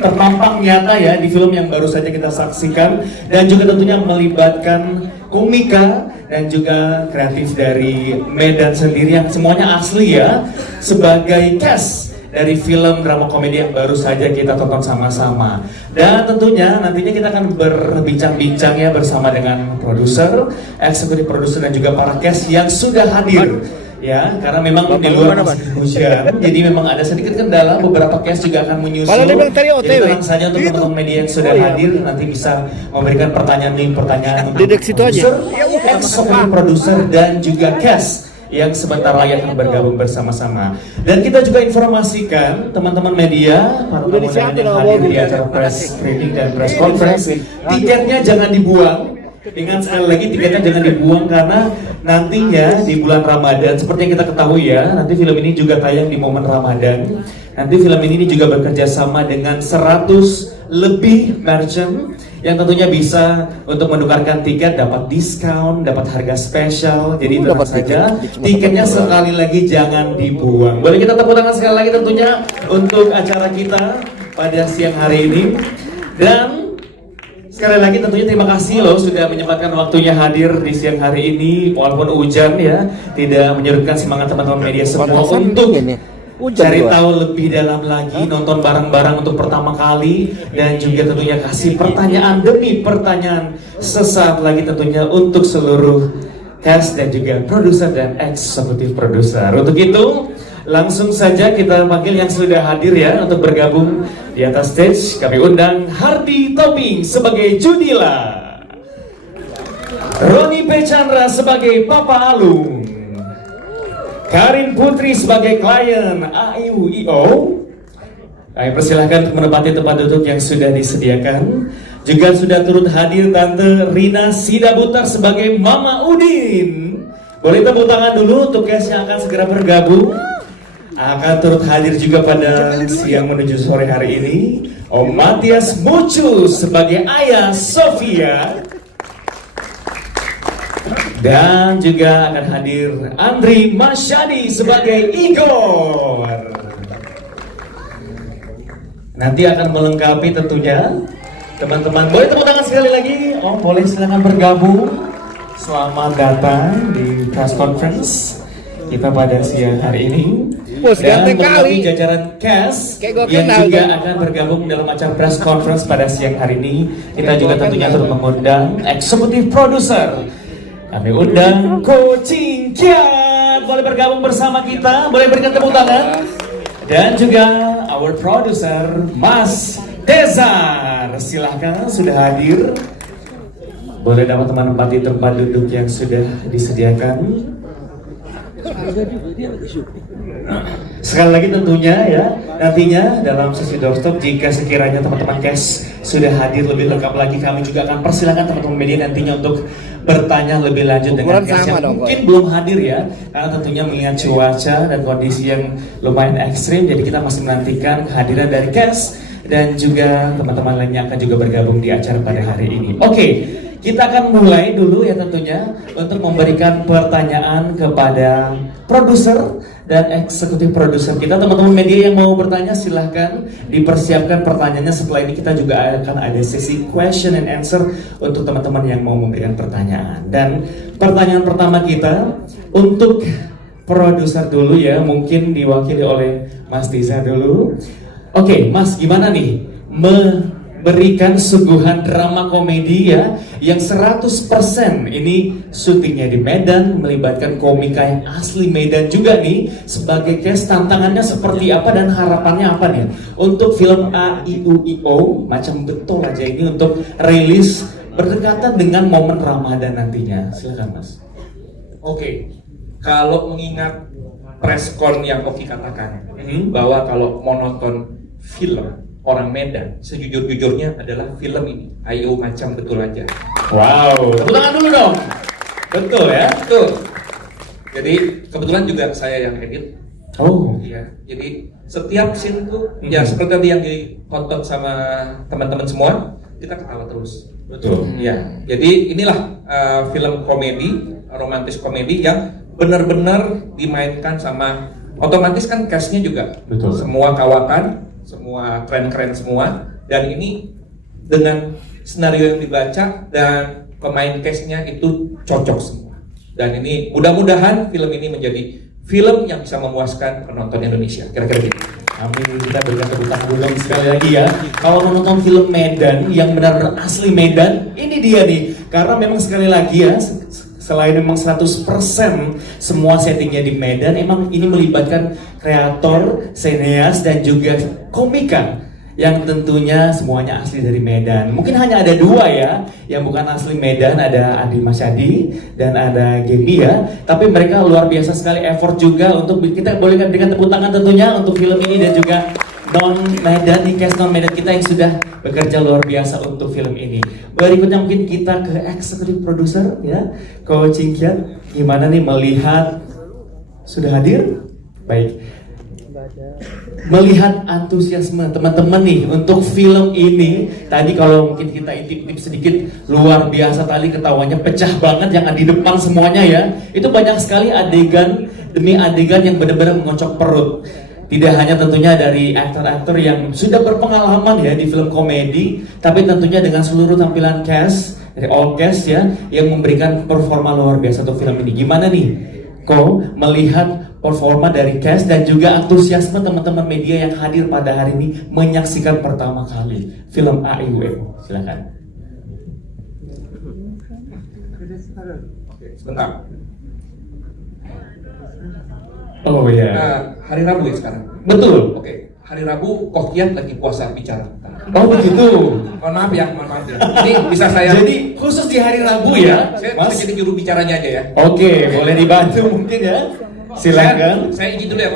terpampang nyata ya di film yang baru saja kita saksikan, dan juga tentunya melibatkan komika dan juga kreatif dari Medan sendiri yang semuanya asli ya, sebagai cast dari film drama komedi yang baru saja kita tonton sama-sama. Dan tentunya nantinya kita akan berbincang-bincang ya bersama dengan produser, eksekutif produser dan juga para cast yang sudah hadir. Ya, karena memang di luar masih hujan, jadi memang ada sedikit kendala. Beberapa cast juga akan menyusul. Jadi tenang saja untuk teman-teman media yang sudah hadir, nanti bisa memberikan pertanyaan untuk produser, eksekutif produser dan juga cast yang sebentar lagi akan bergabung bersama-sama. Dan kita juga informasikan teman-teman media, para tamu yang hadir di acara press screening dan press conference, tiketnya jangan dibuang. Ingat sekali lagi, tiketnya jangan dibuang karena nantinya di bulan Ramadan, seperti yang kita ketahui ya, nanti film ini juga tayang di momen Ramadan. Nanti film ini juga bekerja sama dengan 100 lebih merchant yang tentunya bisa untuk menukarkan tiket, dapat diskon, dapat harga spesial. Jadi tenang saja, tiketnya sekali lagi jangan dibuang. Boleh kita tepuk tangan sekali lagi tentunya untuk acara kita pada siang hari ini. Dan sekali lagi tentunya terima kasih loh sudah menyempatkan waktunya hadir di siang hari ini, walaupun hujan ya, tidak menyurutkan semangat teman-teman media semua untuk cari tahu lebih dalam lagi, nonton bareng-bareng untuk pertama kali, dan juga tentunya kasih pertanyaan demi pertanyaan sesaat lagi tentunya untuk seluruh cast dan juga produser dan eksekutif produser. Untuk itu langsung saja kita panggil yang sudah hadir ya untuk bergabung di atas stage. Kami undang Hardy Tobing sebagai Judila, Roni P. Chandra sebagai Papa Alung, Karin Putri sebagai klien AIUIO. Kami persilahkan untuk menempati tempat duduk yang sudah disediakan. Juga sudah turut hadir Tante Rina Sidabutar sebagai Mama Udin. Boleh tepuk tangan dulu untuk guys yang akan segera bergabung. Akan turut hadir juga pada siang menuju sore hari ini Om Matias Mucu sebagai Ayah Sofia. Dan juga akan hadir Andri Masyadi sebagai Igor. Nanti akan melengkapi tentunya teman-teman. Boleh tepuk tangan sekali lagi. Om boleh silakan bergabung. Selamat datang di press conference kita pada siang hari ini. Dan melengkapi jajaran cast yang juga akan bergabung dalam acara press conference pada siang hari ini. Kita juga tentunya turut mengundang eksekutif produser. Kami undang Ko Ching Kiat, boleh bergabung bersama kita, boleh berikan tepuk tangan. Dan juga our producer Mas Dezar, silahkan sudah hadir. Boleh dapat menempati tempat duduk yang sudah disediakan. Sekali lagi tentunya ya, nantinya dalam sesi doorstop jika sekiranya teman-teman cast sudah hadir lebih lengkap lagi, kami juga akan persilakan teman-teman media nantinya untuk bertanya lebih lanjut dengan cast yang mungkin belum hadir ya, karena tentunya mengingat cuaca dan kondisi yang lumayan ekstrim, jadi kita masih menantikan kehadiran dari cast dan juga teman-teman lainnya akan juga bergabung di acara pada hari ini. Oke, kita akan mulai dulu ya tentunya untuk memberikan pertanyaan kepada produser dan eksekutif produser kita. Teman-teman media yang mau bertanya silahkan dipersiapkan pertanyaannya. Setelah ini kita juga akan ada sesi question and answer untuk teman-teman yang mau memberikan pertanyaan. Dan pertanyaan pertama kita untuk produser dulu ya, mungkin diwakili oleh Mas Tiza dulu. Oke, Mas, gimana nih memberikan suguhan drama komedi ya yang 100% ini syutingnya di Medan, melibatkan komika yang asli Medan juga nih sebagai cast, tantangannya seperti apa dan harapannya apa nih untuk film AIUIO macam betul aja ini untuk rilis berdekatan dengan momen Ramadan nantinya. Silakan Mas. Oke, kalau mengingat preskon yang Oki katakan bahwa kalau mau nonton film orang Medan, sejujur-jujurnya adalah film ini. Ayo macam betul aja. Wow, tepuk tangan dulu dong. Betul ya? Betul. Jadi kebetulan juga saya yang edit. Oh iya. Jadi setiap scene itu ya seperti tadi yang ditonton sama teman-teman semua, kita ketawa terus. Betul. Ya. Jadi inilah film komedi, romantis komedi yang benar-benar dimainkan sama, otomatis kan castnya juga. Betul. Semua kawakan, semua keren-keren semua, dan ini dengan skenario yang dibaca dan pemain cast-nya itu cocok semua. Dan ini mudah-mudahan film ini menjadi film yang bisa memuaskan penonton Indonesia. Kira-kira gitu. Amin, kita berikan tepuk tangan dulu dong sekali lagi ya. Kalau menonton film Medan yang benar-benar asli Medan, ini dia nih. Karena memang sekali lagi ya, selain memang 100% semua settingnya di Medan, emang ini melibatkan kreator, sineas, dan juga komika yang tentunya semuanya asli dari Medan. Mungkin hanya ada dua ya yang bukan asli Medan, ada Andri Masyadi dan ada Gembi ya. Tapi mereka luar biasa sekali effort juga untuk kita boleh berikan tepuk tangan tentunya untuk film ini, dan juga non Medan, di cast non Medan kita yang sudah bekerja luar biasa untuk film ini. Berikutnya mungkin kita ke executive producer ya, Ko Cingkiat. Gimana nih melihat sudah hadir? Baik. Melihat antusiasme teman-teman nih untuk film ini, tadi kalau mungkin kita intip-intip sedikit, luar biasa tadi ketawanya pecah banget yang ada di depan semuanya ya. Itu banyak sekali adegan demi adegan yang benar-benar mengocok perut. Tidak hanya tentunya dari aktor-aktor yang sudah berpengalaman ya di film komedi, tapi tentunya dengan seluruh tampilan cast, dari all cast ya, yang memberikan performa luar biasa untuk film ini. Gimana nih, Ko, melihat performa dari cast dan juga antusiasme teman-teman media yang hadir pada hari ini menyaksikan pertama kali film AIUM? Silakan. Oke, sebentar. Oh ya. Hari Rabu ya sekarang. Betul. Oke, hari Rabu Kokian lagi puasa bicara. Oh begitu. Mohon maaf ya. Ini bisa saya. Jadi khusus di hari Rabu ya, Saya Mas? bisa jadi juru bicaranya aja ya. Oke, boleh dibantu mungkin ya. Silakan. Saya izin dulu ya,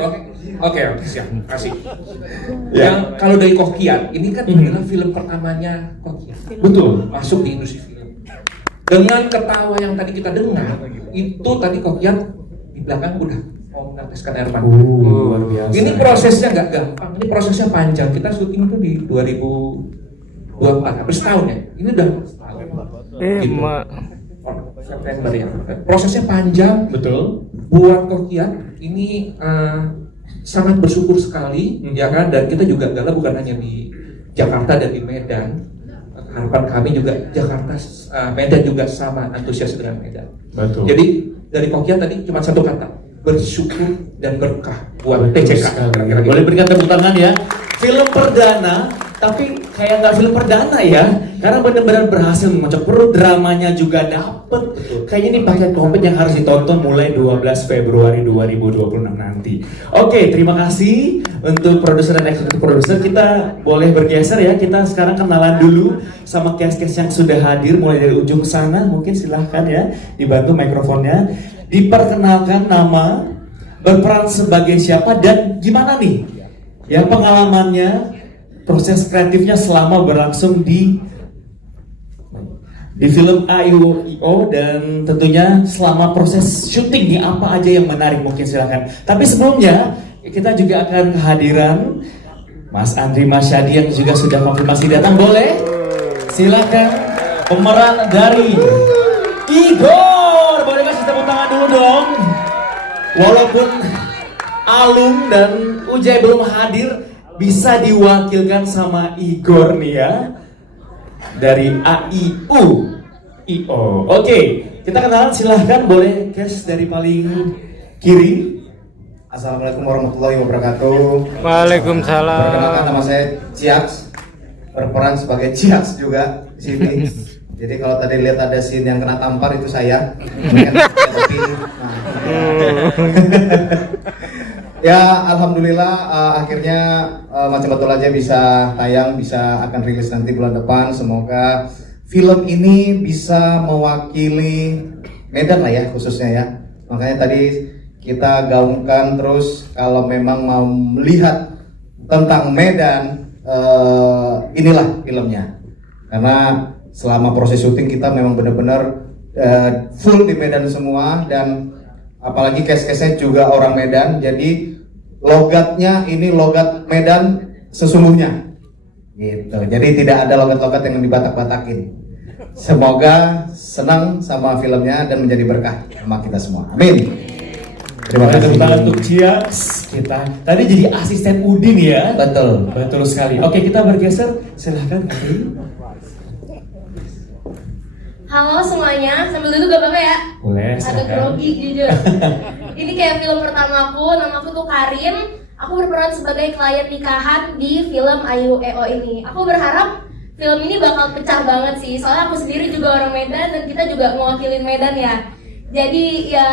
Oke, siap. Kasih. Ya. Yang kalau dari Kokian, ini kan adalah film pertamanya Kokian. Betul. Masuk di industri film. Dengan ketawa yang tadi kita dengar, itu tadi Kokian di belakang udah mau meneteskan air mata. Luar biasa. Ini prosesnya nggak gampang, ini prosesnya panjang. Kita syuting itu di 2024, hampir setahun ya. Ini udah setahun. Gitu. September ya. Prosesnya panjang. Betul. Buat Kokian ini sangat bersyukur sekali, ya kan. Dan kita juga galau bukan hanya di Jakarta dan di Medan. Harapan kami juga Jakarta, Medan juga sama antusias dengan Medan. Betul. Jadi dari Kokian tadi cuma satu kata, bersyukur dan berkah buat TCK. Kira-kira gitu. Boleh berikan tepuk tangan ya. Film perdana, tapi kayak nggak film perdana ya, karena benar-benar berhasil mengocok perut, dramanya juga dapet. Kayaknya ini paket komplit yang harus ditonton mulai 12 Februari 2026 nanti. Oke, terima kasih untuk produser dan eksekutif produser. Kita boleh bergeser ya, kita sekarang kenalan dulu sama cast-cast yang sudah hadir mulai dari ujung sana. Mungkin silahkan ya, dibantu mikrofonnya. Diperkenalkan nama, berperan sebagai siapa, dan gimana nih ya pengalamannya, proses kreatifnya selama berlangsung di film AIUO, dan tentunya selama proses syuting nih apa aja yang menarik, mungkin silakan. Tapi sebelumnya kita juga akan kehadiran Mas Andri Masyadi yang juga sudah konfirmasi datang. Boleh? Silakan pemeran dari Igor. Boleh kasih tepuk tangan dulu dong. Walaupun Alung dan Ujai belum hadir, bisa diwakilkan sama Igor nih ya, dari AIUO. Oke, kita kenalan, silahkan. Boleh guys dari paling kiri. Assalamualaikum warahmatullahi wabarakatuh. Waalaikumsalam. Perkenalkan, nama saya Ciaks, berperan sebagai Ciaks juga di sini. Jadi kalau tadi lihat ada scene yang kena tampar, itu saya. Ya, alhamdulillah akhirnya macam betul aja bisa tayang, bisa akan rilis nanti bulan depan. Semoga film ini bisa mewakili Medan lah ya, khususnya ya. Makanya tadi kita gaungkan terus, kalau memang mau melihat tentang Medan, inilah filmnya. Karena selama proses syuting kita memang benar-benar full di Medan semua, dan apalagi cast-castnya juga orang Medan, jadi logatnya ini logat Medan sesungguhnya gitu. Jadi tidak ada logat-logat yang dibatak-batakin. Semoga senang sama filmnya dan menjadi berkah sama kita semua. Amin. Terima kasih. Tepuk tangan untuk Ciaks. Kita tadi jadi asisten Udin ya. Betul. Betul sekali. Oke, kita bergeser. Silahkan. Halo semuanya, sambil duduk gak apa-apa ya? Boleh, Agak silakan. grogi jujur. Ini kayak film pertamaku, namaku tuh Karin. Aku berperan sebagai klien nikahan di film Ayu EO ini. Aku berharap film ini bakal pecah banget sih, soalnya aku sendiri juga orang Medan dan kita juga mewakilin Medan ya. Jadi ya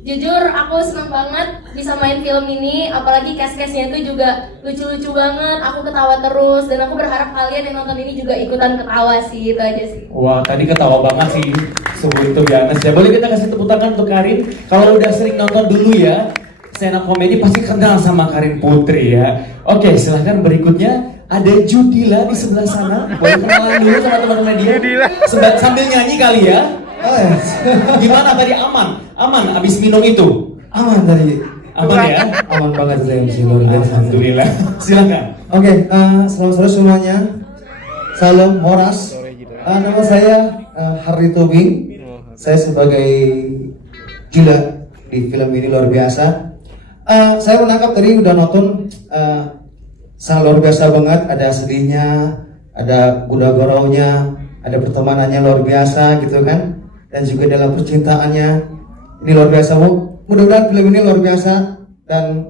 jujur aku senang banget bisa main film ini, apalagi cast-castnya itu juga lucu-lucu banget. Aku ketawa terus dan aku berharap kalian yang nonton ini juga ikutan ketawa sih, itu aja sih. Wah, tadi ketawa banget sih. Sungguh itu biasa ya. Boleh kita kasih tepuk tangan untuk Karin. Kalau udah sering nonton dulu ya, stand up comedy pasti kenal sama Karin Putri ya. Oke, silahkan berikutnya. Ada Judila di sebelah sana. Boleh kenalan dulu sama teman-teman dia. Sambil nyanyi kali ya. Gimana tadi aman? Aman abis minum itu? Aman tadi. Aman ya? Aman banget saya MC luar biasa. Alhamdulillah. Silakan. Oke, selamat sore semuanya. Salam Horas. Nama saya Harry Tobing. Saya sebagai Jula di film ini luar biasa. Saya menangkap tadi udah nonton sangat luar biasa banget. Ada sedihnya, ada guda-goraunya, ada pertemanannya luar biasa gitu kan. Dan juga dalam percintaannya ini luar biasa Bu. Mudah-mudahan film ini luar biasa dan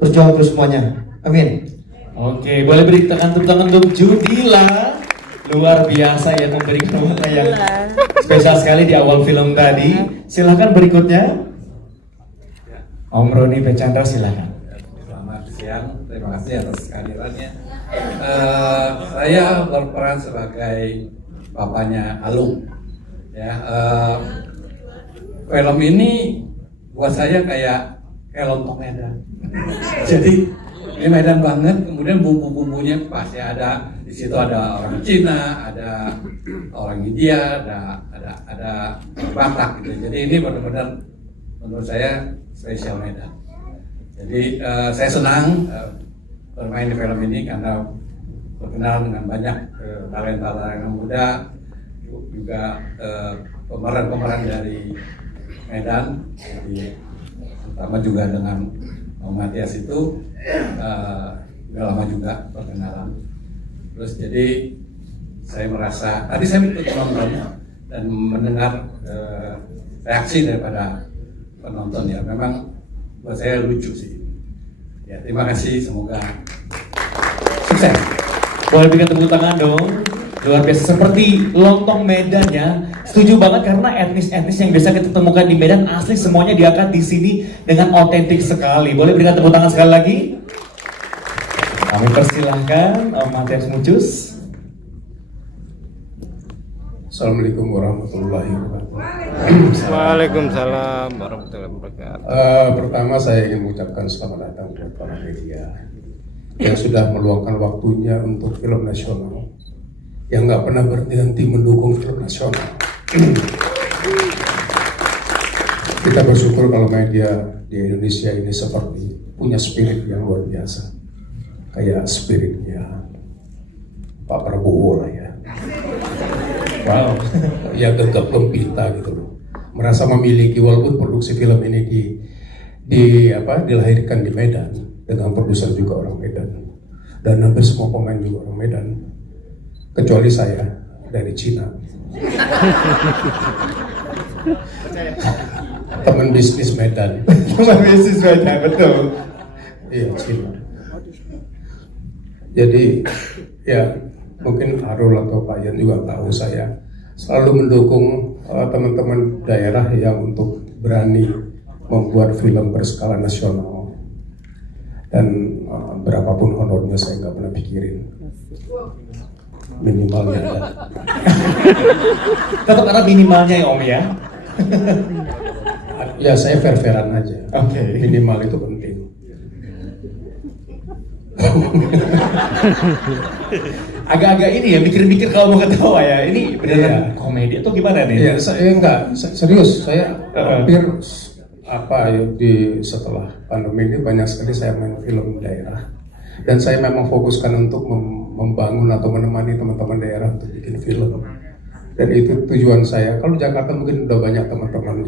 berjuang terus semuanya. Amin. Oke, boleh beri tepuk tangan untuk Judila. Luar biasa ya memberikan warna yang spesial sekali di awal film tadi. Silahkan berikutnya. Om Roni Pechandra silahkan. Selamat siang, terima kasih atas kehadirannya. Saya berperan sebagai bapaknya Alung. Ya, film ini buat saya kayak lontong Medan. Jadi ini Medan banget. Kemudian bumbu-bumbunya pas ya, ada di situ ada orang Cina, ada orang India, ada Batak gitu. Jadi ini benar-benar menurut saya spesial Medan. Jadi saya senang bermain di film ini karena berkenalan dengan banyak talenta-talenta muda, juga pemeran-pemeran dari Medan, jadi terutama juga dengan Om Matias itu udah lama juga perkenalan. Terus jadi saya merasa tadi saya ikut nonton dan mendengar reaksi daripada penonton ya, memang buat saya lucu sih. Ya, terima kasih, semoga sukses. Boleh bikin tepuk tangan dong. Luar biasa, seperti lontong Medan ya. Setuju banget karena etnis-etnis yang biasa kita temukan di Medan asli semuanya diangkat di sini dengan otentik sekali. Boleh berikan tepuk tangan sekali lagi. Kami persilahkan Om Matias Mucus. Assalamualaikum warahmatullahi wabarakatuh. Waalaikumsalam warahmatullahi wabarakatuh. Pertama saya ingin mengucapkan selamat datang buat para media yang sudah meluangkan waktunya untuk film nasional, yang nggak pernah berhenti mendukung film nasional. Kita bersyukur kalau media di Indonesia ini seperti punya spirit yang luar biasa, kayak spiritnya Pak Prabowo lah ya. Wow, ya gegap gempita gitu loh. Merasa memiliki, walaupun produksi film ini dilahirkan di Medan dengan produser juga orang Medan dan hampir semua pemain juga orang Medan kecuali saya dari Cina. Teman bisnis Medan. Teman bisnis Medan, betul. Iya, Cina. Jadi ya mungkin Harul atau Pak Yan juga tahu saya selalu mendukung teman-teman daerah yang untuk berani membuat film berskala nasional, dan berapapun honornya saya nggak pernah pikirin, minimalnya ada. Tetap ada minimalnya ya Om ya. Ya saya fair-fairan aja. Oke. Minimal itu penting. Agak-agak ini ya, mikir-mikir kalau mau ketawa ya. Ini beneran Iya. komedi atau gimana nih? Iya, saya enggak, serius. Saya hampir setelah pandemi ini banyak sekali saya main film daerah. Dan saya memang fokuskan untuk membangun atau menemani teman-teman daerah untuk bikin film. Dan itu tujuan saya. Kalau Jakarta mungkin udah banyak teman-teman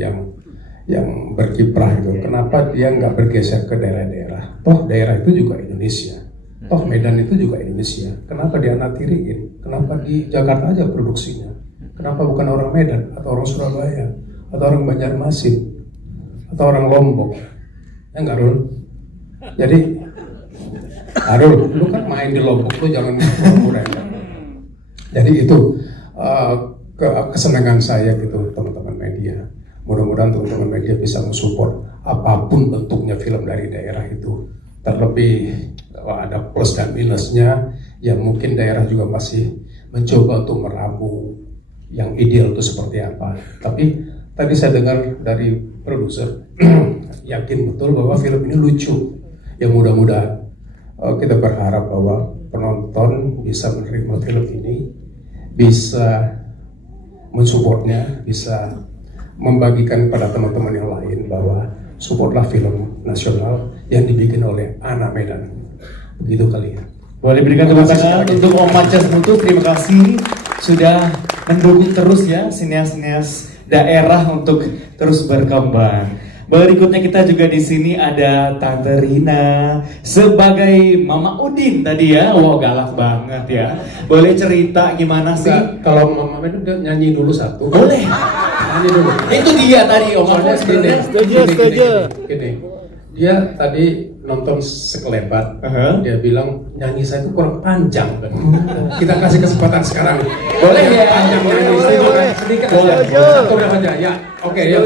yang berkiprah itu, kenapa dia nggak bergeser ke daerah-daerah? Toh daerah itu juga Indonesia, toh Medan itu juga Indonesia. Kenapa dia natiriin? Kenapa di Jakarta aja produksinya? Kenapa bukan orang Medan atau orang Surabaya atau orang Banjarmasin atau orang Lombok? Ya nggak, Rul? Jadi, Arul, lu kan main di Lombok tuh jangan murah. Jadi itu kesenangan saya gitu, teman-teman media. Mudah-mudahan teman-teman media bisa mensupport apapun bentuknya film dari daerah itu. Terlebih ada plus dan minusnya, yang mungkin daerah juga masih mencoba untuk meramu yang ideal itu seperti apa. Tapi tadi saya dengar dari produser yakin betul bahwa film ini lucu. Yang mudah-mudahan kita berharap bahwa penonton bisa menerima film ini, bisa mensupportnya, bisa membagikan kepada teman-teman yang lain bahwa supportlah film nasional yang dibikin oleh anak Medan. Begitu kali ya. Boleh berikan tepuk tangan untuk Om Majas Mutu. Terima kasih sudah mendukung terus ya sinias-sinias daerah untuk terus berkembang. Berikutnya kita juga di sini ada Tante Rina sebagai Mama Udin tadi ya. Wow, galak banget ya. Boleh cerita gimana sih? Kalau Mama Medan nyanyi dulu satu. Boleh. Nyanyi dulu. Itu dia tadi Om. Soalnya sebenarnya. Gini. Dia tadi nonton sekelebat. Dia bilang nyanyi saya itu kurang panjang kan. Kita kasih kesempatan sekarang. Boleh ya? Panjang Boleh, nyanyi boleh, boleh. sedikit aja. Satu berapa aja? Ya. Oke, ya.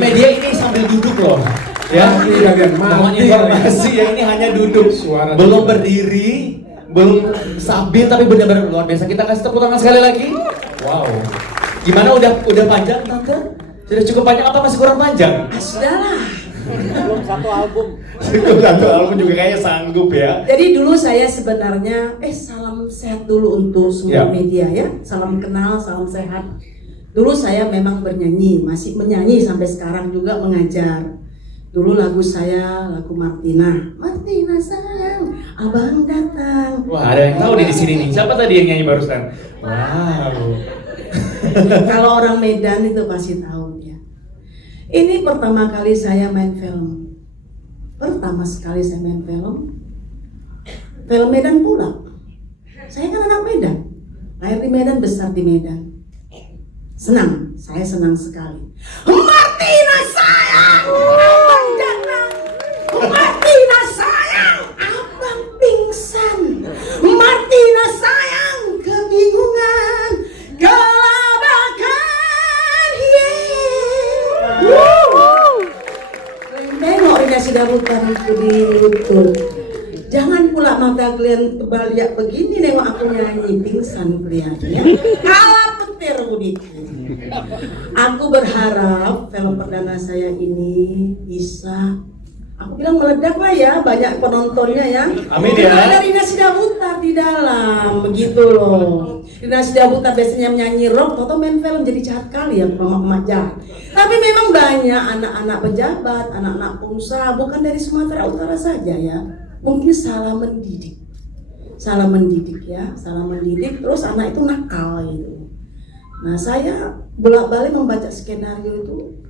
Media ini sambil duduk loh, ya. Mohon informasi ya, ini hanya duduk, belum berdiri, belum stabil, tapi benar-benar luar biasa. Kita kasih tepuk tangan sekali lagi. Wow. Gimana udah panjang Tante? Sudah cukup panjang apa masih kurang panjang? Sudah lah. Belum satu album juga kayaknya sanggup ya. Jadi dulu saya sebenarnya salam sehat dulu untuk semua media ya. Salam kenal, salam sehat. Dulu saya memang bernyanyi, masih menyanyi sampai sekarang juga mengajar. Dulu lagu saya lagu Martina. Martina sayang, abang datang. Wah, ada yang tahu nih di sini nih. Siapa tadi yang nyanyi barusan? Wow. Kalau orang Medan itu pasti tahu dia. Ini pertama kali saya main film. Pertama sekali saya main film. Film Medan pula. Saya kan anak Medan. Lahir di Medan, besar di Medan. Senang, saya senang sekali. Martina sayang, abang datang. Martina sayang, abang pingsan. Martina sayang, kebingungan, kelabakan. Tengok Rina Sidabutan itu di YouTube. Jangan pula mata kalian terbalik begini nengok aku nyanyi, pingsan kelihatannya. Kalah petir Budi. Aku berharap film perdana saya ini bisa, aku bilang meledak lah ya, banyak penontonnya ya. Amin ya. Ada Rina Sidabutar di dalam, begitu loh. Rina Sidabutar biasanya menyanyi rock, atau main film jadi jahat kali ya, emak-emak jahat. Tapi memang banyak anak-anak pejabat, anak-anak pengusaha, bukan dari Sumatera Utara saja ya. Mungkin salah mendidik ya, salah mendidik, terus anak itu nakal gitu. Nah saya bolak-balik membaca skenario itu,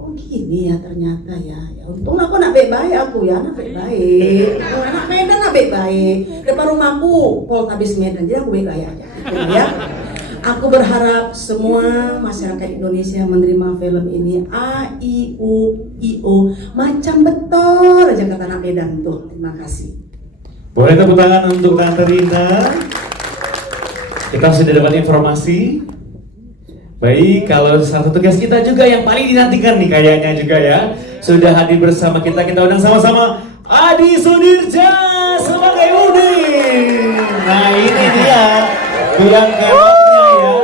oh gini ya ternyata ya untung aku nak baik-baik aku ya, nak baik-baik, anak Medan nak baik-baik, depan rumahku Poltabes Medan, jadi aku baik-baik aja gitu ya. Aku berharap semua masyarakat Indonesia menerima film ini A-I-U-I-O macam betul aja kata anak Medan tuh. Terima kasih. Boleh tepuk tangan untuk Tante Rina. Kita sudah dapat informasi. Baik, kalau salah satu tugas kita juga yang paling dinantikan nih kayaknya juga ya, sudah hadir bersama kita. Kita undang sama-sama Adi Sudirja sebagai Udin. Nah ini dia tulang kanannya ya.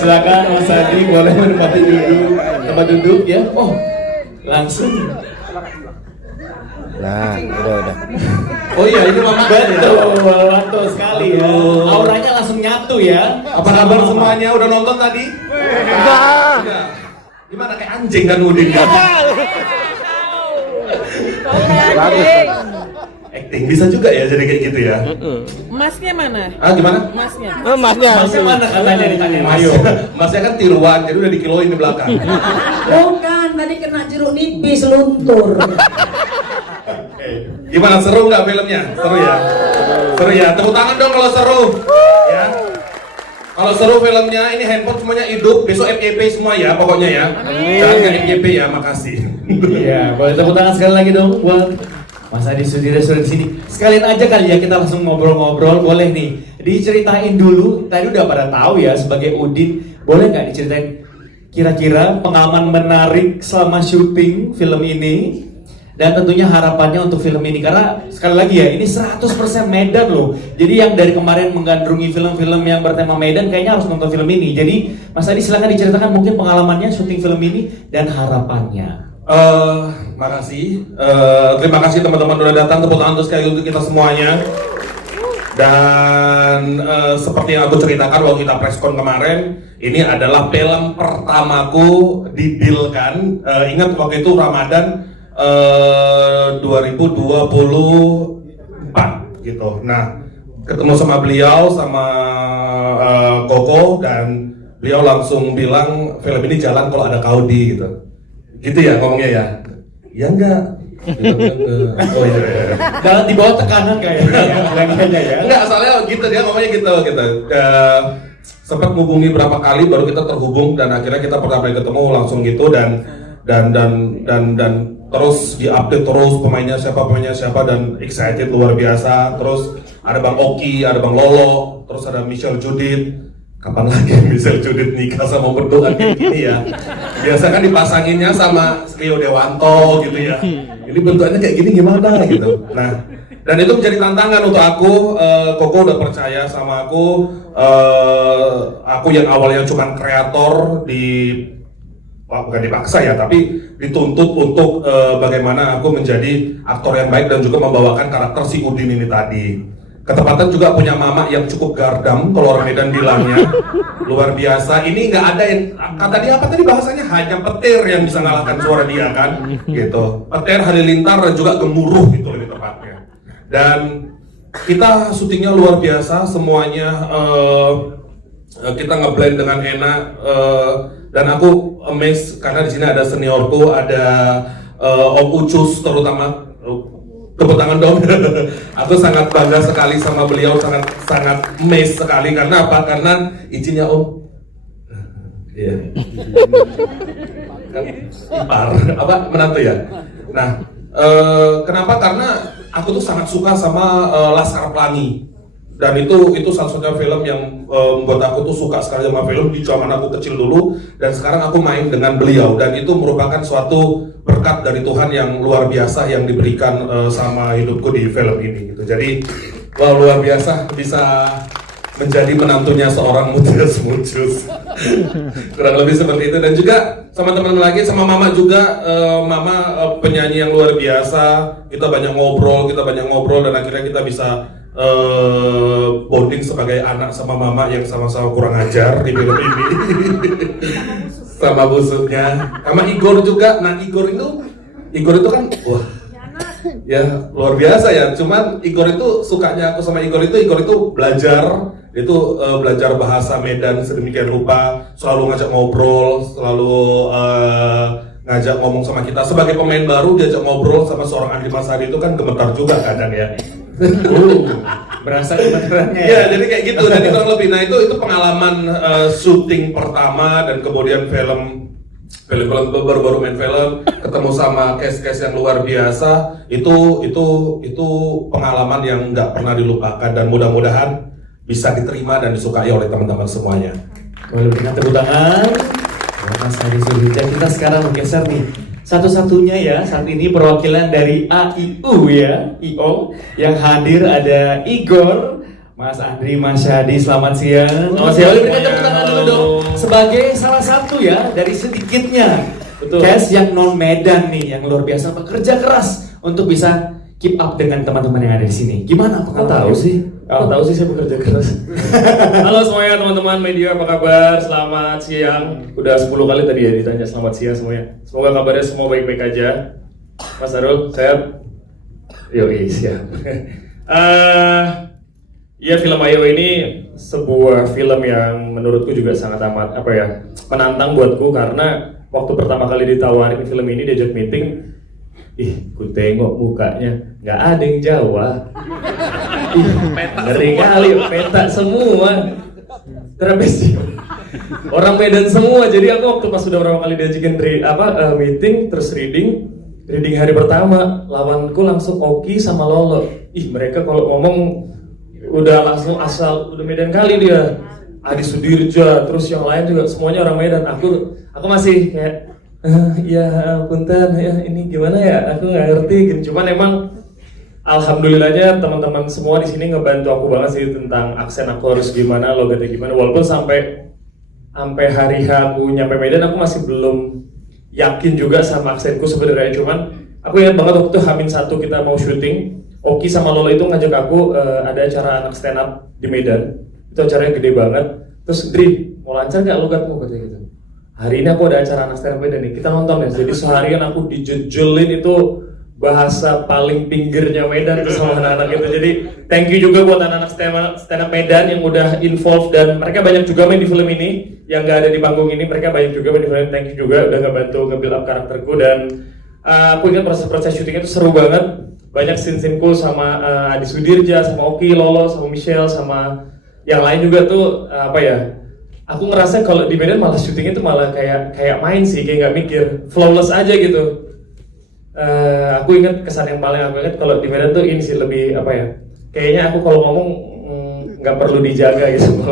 Silakan Mas Adi boleh menempati tempat duduk ya. Oh langsung Nah, udah. Oh iya, ini mama Betul sekali ya. Auranya langsung nyatu ya. Apa kabar semuanya? Udah nonton tadi? Udah. Gimana kayak anjing kan Udin kan? Bagus. Acting bisa juga ya jadi kayak gitu ya. Masnya mana? Ah gimana? Masnya. Masnya. Masnya mana katanya ditanya? Ayo. Masnya kan tiruan, jadi udah dikiloin di belakang. Bukan, tadi kena jeruk nipis luntur. Gimana, seru nggak filmnya? Seru ya? Seru ya? Tepuk tangan dong kalau seru. Ya. Kalau seru filmnya, ini handphone semuanya hidup. Besok FYP semua ya, pokoknya ya. Jangan nggak FYP ya, makasih. Iya, boleh tepuk tangan sekali lagi dong buat Mas Adi Sudira sudah di sini. Sekalian aja kali ya kita langsung ngobrol-ngobrol, boleh nih. Diceritain dulu, tadi udah pada tahu ya sebagai Udin, boleh nggak diceritain kira-kira pengalaman menarik selama syuting film ini? Dan tentunya harapannya untuk film ini, karena sekali lagi ya ini 100% Medan loh. Jadi yang dari kemarin menggandrungi film-film yang bertema Medan kayaknya harus nonton film ini. Jadi Mas Adi silakan diceritakan mungkin pengalamannya syuting film ini dan harapannya. Makasih. Terima kasih teman-teman udah datang, tepuk tangan sekali untuk kita semuanya. Dan seperti yang aku ceritakan waktu kita preskon kemarin, ini adalah film pertamaku di deal kan. Ingat waktu itu Ramadan 2024 gitu. Nah, ketemu sama beliau sama Koko dan beliau langsung bilang film ini jalan kalau ada Kaudi gitu. Gitu ya ngomongnya ya? Ya enggak. Oh iya. Dan di bawah tekanan kayaknya ya. Enggak, soalnya gitu dia ngomongnya gitu. Sempat hubungi berapa kali baru kita terhubung dan akhirnya kita pertama kali ketemu langsung gitu dan terus diupdate terus pemainnya siapa dan excited luar biasa. Terus ada Bang Oki, ada Bang Lolo, terus ada Michelle Judith. Kapan lagi Michelle Judith nikah sama berdua kayak gini ya? Biasa kan dipasanginnya sama Rio Dewanto gitu ya. Ini bentuknya kayak gini gimana gitu. Nah, dan itu menjadi tantangan untuk aku. Koko udah percaya sama aku. Aku yang awalnya cuma kreator bukan dipaksa ya, tapi dituntut untuk bagaimana aku menjadi aktor yang baik dan juga membawakan karakter si Udin ini tadi. Ketepatan juga punya mama yang cukup gardam, kalau orang Medan bilangnya luar biasa. Ini nggak ada yang kata dia apa tadi bahasanya, hanya petir yang bisa ngalahkan suara dia kan, gitu. Petir, halilintar dan juga gemuruh gitu lebih tepatnya. Dan kita syutingnya luar biasa, semuanya kita ngeblend dengan enak. Dan aku amazed karena di sini ada seniorku, ada Om Ucus terutama. Tepuk tangan dong. Aku sangat bangga sekali sama beliau, sangat amazed sekali. Karena apa? Karena izinnya Om. Iya. Kan ipar, apa menantu ya. Nah, kenapa? Karena aku tuh sangat suka sama Laskar Pelangi. Dan itu salah satunya film yang membuat aku tuh suka sekali sama film di zaman aku kecil dulu, dan sekarang aku main dengan beliau, dan itu merupakan suatu berkat dari Tuhan yang luar biasa yang diberikan sama hidupku di film ini gitu. Jadi wah, luar biasa bisa menjadi menantunya seorang Mutius. Kurang lebih seperti itu. Dan juga sama teman-teman lagi, sama mama juga, mama penyanyi yang luar biasa. Kita banyak ngobrol dan akhirnya kita bisa bonding sebagai anak sama mama yang sama-sama kurang ajar di film ini. Sama busuknya, sama Igor juga. Nah, Igor itu kan wah ya luar biasa ya. Cuman Igor itu sukanya aku sama Igor itu belajar bahasa Medan sedemikian rupa, selalu ngajak ngobrol, selalu ngajak ngomong sama kita. Sebagai pemain baru diajak ngobrol sama seorang Andi Masari itu kan gemetar juga kadang ya. Berasa kebetulannya ya, jadi kayak gitu. Jadi kurang lebih, nah itu pengalaman syuting pertama, dan kemudian film baru main film, ketemu sama cast yang luar biasa. Itu pengalaman yang nggak pernah dilupakan, dan mudah-mudahan bisa diterima dan disukai oleh teman-teman semuanya. Boleh berikan tepuk tangan buat Mas Adi Sudira. Kita sekarang bergeser nih, satu-satunya ya saat ini perwakilan dari AIU ya, IO yang hadir ada Igor, Mas Andri, Mas Syadi. Selamat siang. Selamat siang. Boleh berikan tepuk tangan dulu dong sebagai salah satu ya dari sedikitnya cast yang non Medan nih, yang luar biasa bekerja keras untuk bisa keep up dengan teman-teman yang ada di sini. Gimana? Apakah tahu sih? Oh, tahu sih saya bekerja keras. Halo semuanya teman-teman media, apa kabar? Selamat siang. Udah 10 kali tadi ya ditanya selamat siang semuanya. Semoga kabarnya semua baik-baik aja. Mas Arul, sehat? Yoi, siap. Ya, film Ayo ini sebuah film yang menurutku juga sangat amat menantang buatku, karena waktu pertama kali ditawarin film ini diajak meeting, ku tengok mukanya nggak ada yang Jawa. Ngeri kali, peta semua, travesti, orang Medan semua. Jadi aku waktu pas sudah berapa kali diajakin meeting, terus reading hari pertama, lawanku langsung Oki sama Lolo. Mereka kalau ngomong udah langsung udah Medan kali dia. Adi Sudirja, terus yang lain juga semuanya orang Medan. Aku masih kayak ya punten ya, ini gimana ya, aku nggak ngerti gitu. Cuman emang alhamdulillahnya teman-teman semua di sini ngebantu aku banget sih tentang aksen aku harus gimana, logatnya gimana. Walaupun sampai hari aku nyampe Medan aku masih belum yakin juga sama aksenku sebenarnya. Cuman aku ingat banget waktu itu H-1 kita mau syuting, Oki sama Lolo itu ngajak aku ada acara anak stand up di Medan. Itu acaranya gede banget. Terus Dri, mau lancar nggak logatmu katanya gitu. Hari ini aku ada acara anak stand up Medan nih, kita nonton ya. Jadi seharian aku dijejelin itu bahasa paling pinggirnya Medan itu sama anak-anak itu. Jadi thank you juga buat anak-anak stand up Medan yang udah involved, dan mereka banyak juga main di film ini yang gak ada di panggung ini. Mereka banyak juga main di film ini. Thank you juga udah ngebantu nge-build up karakterku, dan aku ingat proses syutingnya itu seru banget. Banyak scene-sceneku sama Adi Sudirja, sama Oki, Lolo, sama Michelle, sama yang lain juga tuh aku ngerasa kalau di Medan malah syutingnya tuh malah kayak main sih, kayak nggak mikir, flawless aja gitu. Aku ingat kesan yang paling aku ingat kalau di Medan tuh ini sih lebih kayaknya aku kalau ngomong nggak perlu dijaga gitu.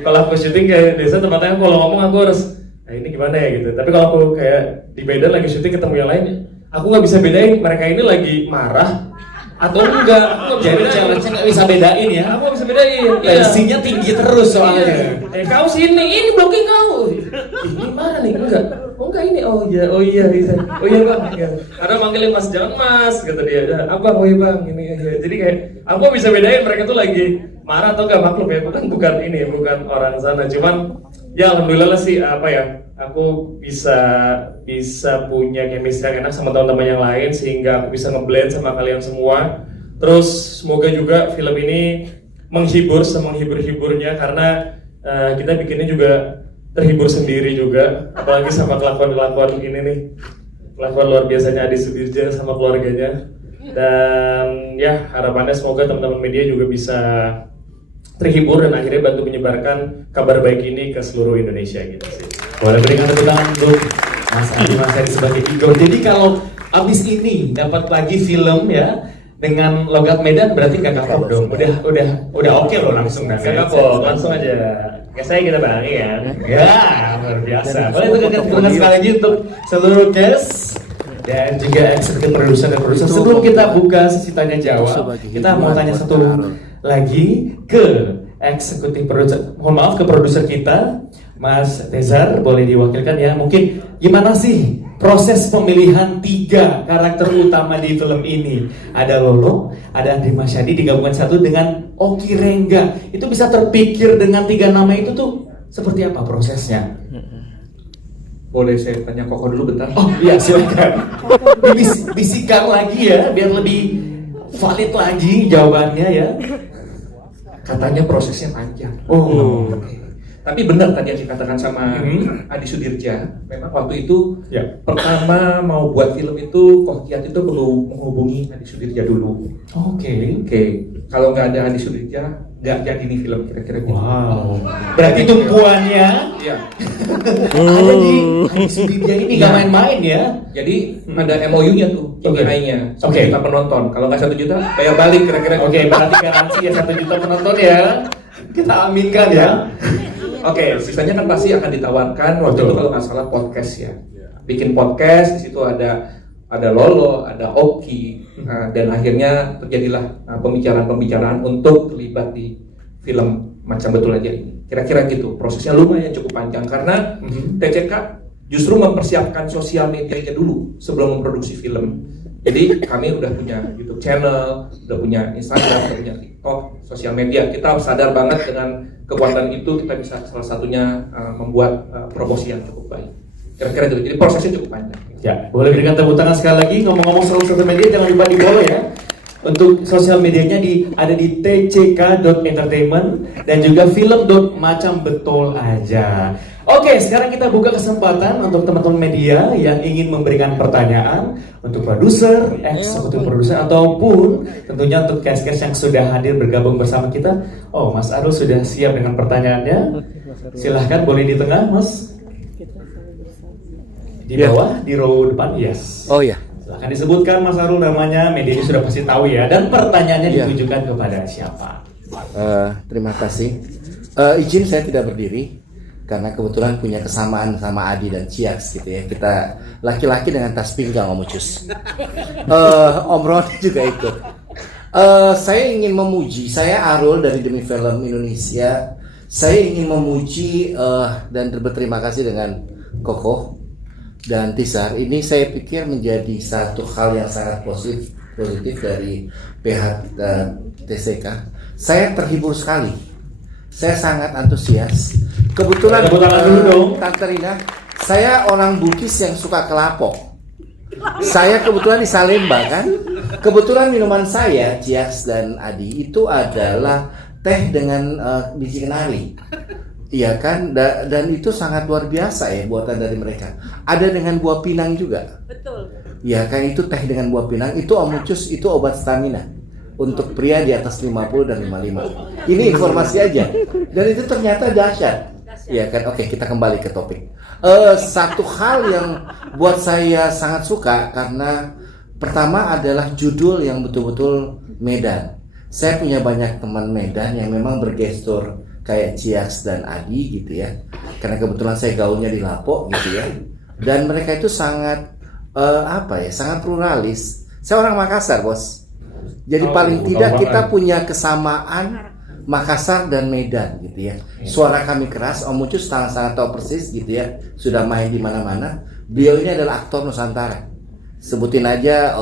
Kalau aku syuting kayak desa tempatnya kalau ngomong aku harus ini gimana ya gitu. Tapi kalau aku kayak di Medan lagi syuting ketemu yang lain, aku nggak bisa bedain mereka ini lagi marah atau enggak. Jadi challenge-nya nggak bisa bedain ya. Aku nggak bisa bedain. Tensinya tinggi terus soalnya. Kau sini, ini blocking kau. Ini mana nih? Enggak ini. Oh iya bang. Ya. Ada manggilin Mas, jangan Mas, kata dia. Abang, oh iya bang. Ini ya. Jadi kayak aku bisa bedain mereka tuh lagi marah atau enggak. Maklum ya, bukan orang sana. Cuman ya alhamdulillah sih aku bisa punya chemistry yang enak sama teman-teman yang lain, sehingga aku bisa ngeblend sama kalian semua. Terus semoga juga film ini menghibur semenghiburnya, karena kita bikinnya juga terhibur sendiri juga, apalagi sama kelakuan ini nih, kelakuan luar biasanya Adi Sudirja sama keluarganya. Dan ya harapannya semoga teman-teman media juga bisa terhibur dan akhirnya bantu menyebarkan kabar baik ini ke seluruh Indonesia gitu sih. Boleh berikan tepuk tangan untuk Mas Adi sebagai Igor. Jadi kalau abis ini dapat lagi film ya dengan logat Medan, berarti gak kapok dong. Udah oke loh langsung. Gak kapok, langsung aja. Kayak saya kita bareng ya. Ya luar biasa. Boleh tekan sekali lagi untuk seluruh cast dan juga eksekutif produser dan produser. Sebelum kita buka sesi tanya jawab, kita mau tanya satu lagi ke eksekutif produser. Mohon maaf, ke produser kita, Mas Tezar, boleh diwakilkan ya. Mungkin gimana sih proses pemilihan 3 karakter utama di film ini? Ada Lolo, ada Andri Masyadi digabungkan satu dengan Oki Rengga. Itu bisa terpikir dengan 3 nama itu tuh seperti apa prosesnya? Boleh saya tanya Koko dulu bentar? Oh iya silakan. Bisikan lagi ya biar lebih valid lagi jawabannya ya. Katanya prosesnya panjang. Oh. Oke. Tapi benar tadi yang dikatakan sama Adi Sudirja. Memang waktu itu pertama mau buat film itu Kohkiat itu perlu menghubungi Adi Sudirja dulu. Oke. Kalau nggak ada Adi Sudirja nggak jadi nih film kira-kira gitu. Wow. Berarti tumpuannya Iya. ada di Adi Sudirja ini nggak main-main ya. Jadi ada MOU-nya tuh, KPI-nya. Oke. 1 juta penonton. Kalau nggak 1 juta, bayar balik kira-kira. Oke, berarti garansi ya 1 juta penonton ya. Kita aminkan ya. Oke, sisanya kan pasti akan ditawarkan. Waktu itu kalau nggak salah podcast ya. Bikin podcast, di situ ada Lolo, ada Oki, dan akhirnya terjadilah pembicaraan untuk terlibat di film Macam Betul Aja ini. Kira-kira gitu. Prosesnya lumayan cukup panjang karena TCK justru mempersiapkan sosial medianya dulu sebelum memproduksi film. Jadi kami udah punya YouTube channel, udah punya Instagram, udah punya TikTok, sosial media. Kita sadar banget dengan kekuatan itu kita bisa salah satunya membuat promosi yang cukup baik. Kira-kira itu. Jadi prosesnya cukup panjang. Ya, boleh berikan tepuk tangan sekali lagi. Ngomong-ngomong soal sosial media, jangan lupa di follow ya. Untuk sosial medianya ada di tck.entertainment dan juga film.macam betul aja. Oke, sekarang kita buka kesempatan untuk teman-teman media yang ingin memberikan pertanyaan untuk produser, eksekutif produser, ataupun tentunya untuk cast-cast yang sudah hadir bergabung bersama kita. Oh, Mas Arul sudah siap dengan pertanyaannya. Silahkan, boleh di tengah, Mas. Di bawah, di row depan, yes. Oh ya. Silahkan disebutkan Mas Arul namanya, medianya sudah pasti tahu ya. Dan pertanyaannya ditujukan kepada siapa? Terima kasih. Izin saya tidak berdiri karena kebetulan punya kesamaan sama Adi dan Ciaks gitu ya. Kita laki-laki dengan tas pinggang Om Ucus. Om Roni juga ikut. Saya ingin memuji, saya Arul dari Demi Film Indonesia. Saya ingin memuji dan berterima kasih dengan Koko dan Tisar. Ini saya pikir menjadi satu hal yang sangat positif dari pihak TCK. Saya terhibur sekali. Saya sangat antusias. Kebetulan Tante Rina, saya orang Bugis yang suka kelapok. Saya kebetulan di Salemba kan. Kebetulan minuman saya, Ciaks dan Adi, itu adalah teh dengan biji kenari. Iya kan, dan itu sangat luar biasa ya buatan dari mereka. Ada dengan buah pinang juga. Betul. Iya kan, itu teh dengan buah pinang. Itu Om Ucus, itu obat stamina untuk pria di atas 50 dan 55. Ini informasi aja. Dan itu ternyata dahsyat. Iya kan, oke kita kembali ke topik. Satu hal yang buat saya sangat suka karena pertama adalah judul yang betul-betul Medan. Saya punya banyak teman Medan yang memang bergestur kayak Ciaks dan Adi gitu ya. Karena kebetulan saya gaulnya di Lapo gitu ya. Dan mereka itu sangat sangat pluralis. Saya orang Makassar, Bos. Jadi paling tidak kita punya kesamaan Makassar dan Medan gitu ya. Suara kami keras, Om Ucus sangat tahu persis gitu ya. Sudah main di mana-mana. Beliau ini adalah aktor Nusantara. Sebutin aja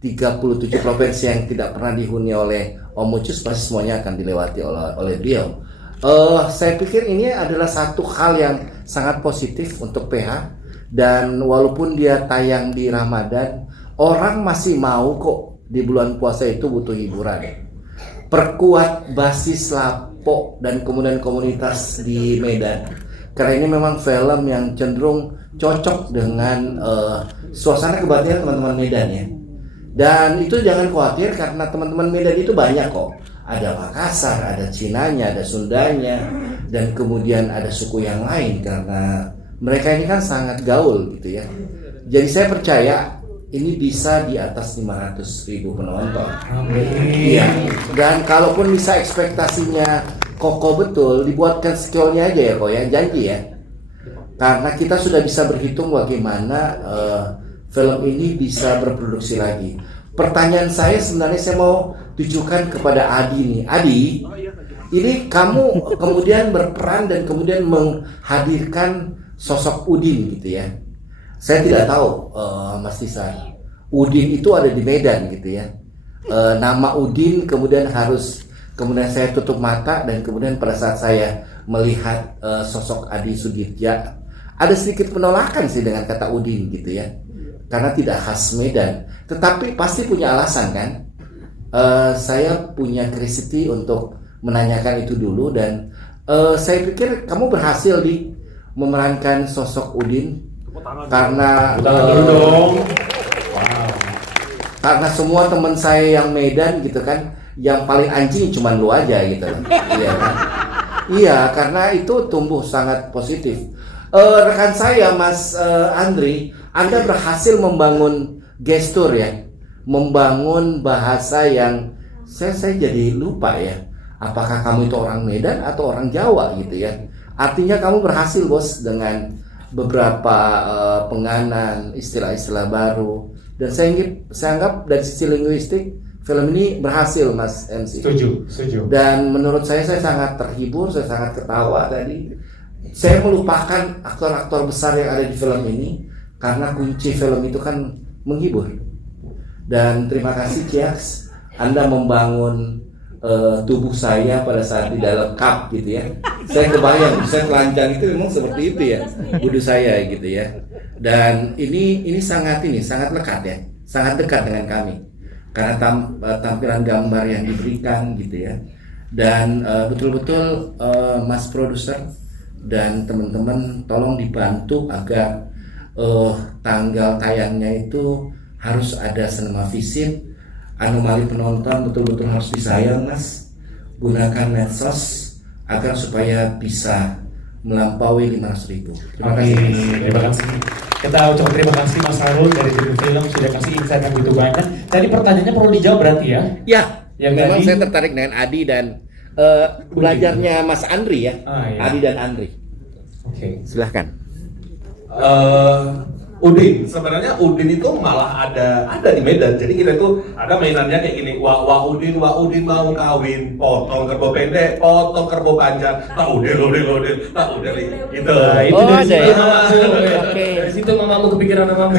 37 provinsi yang tidak pernah dihuni oleh Om Ucus pasti semuanya akan dilewati oleh beliau. Saya pikir ini adalah satu hal yang sangat positif untuk PH. Dan walaupun dia tayang di Ramadan, orang masih mau kok di bulan puasa itu butuh hiburan. Perkuat basis Lapo dan kemudian komunitas di Medan. Karena ini memang film yang cenderung cocok dengan suasana kebatinan teman-teman Medan ya. Dan itu jangan khawatir karena teman-teman Medan itu banyak kok. Ada Makassar, ada Cinanya, ada Sundanya, dan kemudian ada suku yang lain karena mereka ini kan sangat gaul gitu ya. Jadi saya percaya ini bisa di atas 500.000 penonton. Iya. Dan kalaupun bisa ekspektasinya Koko betul, dibuatkan skillnya aja ya kok ya, janji ya. Karena kita sudah bisa berhitung bagaimana film ini bisa berproduksi lagi. Pertanyaan saya sebenarnya saya mau tujukan kepada Adi nih. Adi, ini kamu kemudian berperan dan kemudian menghadirkan sosok Udin gitu ya. Saya tidak tahu Mas Tisar, Udin itu ada di Medan gitu ya. Nama Udin kemudian saya tutup mata dan kemudian pada saat saya melihat sosok Adi Sudirja, ada sedikit penolakan sih dengan kata Udin gitu ya. Karena tidak khas Medan, tetapi pasti punya alasan kan. Saya punya curiosity untuk menanyakan itu dulu dan saya pikir kamu berhasil di memerankan sosok Udin karena karena semua teman saya yang Medan gitu kan, yang paling anjing cuma lu aja gitu. Iya kan? Iya, karena itu tumbuh sangat positif. Rekan saya Mas Andri, Anda berhasil membangun gestur ya, membangun bahasa yang saya jadi lupa ya. Apakah kamu itu orang Medan atau orang Jawa gitu ya? Artinya kamu berhasil bos dengan beberapa penganan, istilah-istilah baru. Dan saya anggap dari sisi linguistik film ini berhasil Mas MC. Setuju. Dan menurut saya sangat terhibur, saya sangat ketawa tadi. saya melupakan aktor-aktor besar yang ada di film ini karena kunci film itu kan menghibur. Dan terima kasih Ciaks, Anda membangun tubuh saya pada saat tidak lengkap gitu ya. Saya kebayang, saya telanjang itu memang seperti itu ya, tubuh saya gitu ya. Dan ini sangat lekat ya, sangat dekat dengan kami karena tampilan gambar yang diberikan gitu ya. Dan betul-betul Mas Produser dan teman-teman tolong dibantu agar tanggal tayangnya itu harus ada sinema visit, anomali penonton betul-betul harus disayang Mas, gunakan medsos agar supaya bisa melampaui 500.000. Terima kasih. Terima kasih. Kita ucapkan terima kasih Mas Sarul dari tim film sudah kasih insight yang begitu banyak. Tadi pertanyaannya perlu dijawab berarti ya? Ya, yang memang tadi, saya tertarik dengan Adi dan belajarnya Mas Andri ya. Iya. Adi dan Andri. Oke. Silahkan. Udin, sebenarnya Udin itu malah ada di Medan. Jadi kita itu ada mainannya kayak gini. Wah Udin mau kawin, potong kerbau pendek, potong kerbau panjang. Tak Udin, tak Udin. Gitu. Nah, itu Oh, dari ada situ ya? mamamu. Oke. Dari situ mamamu kepikiran namamu.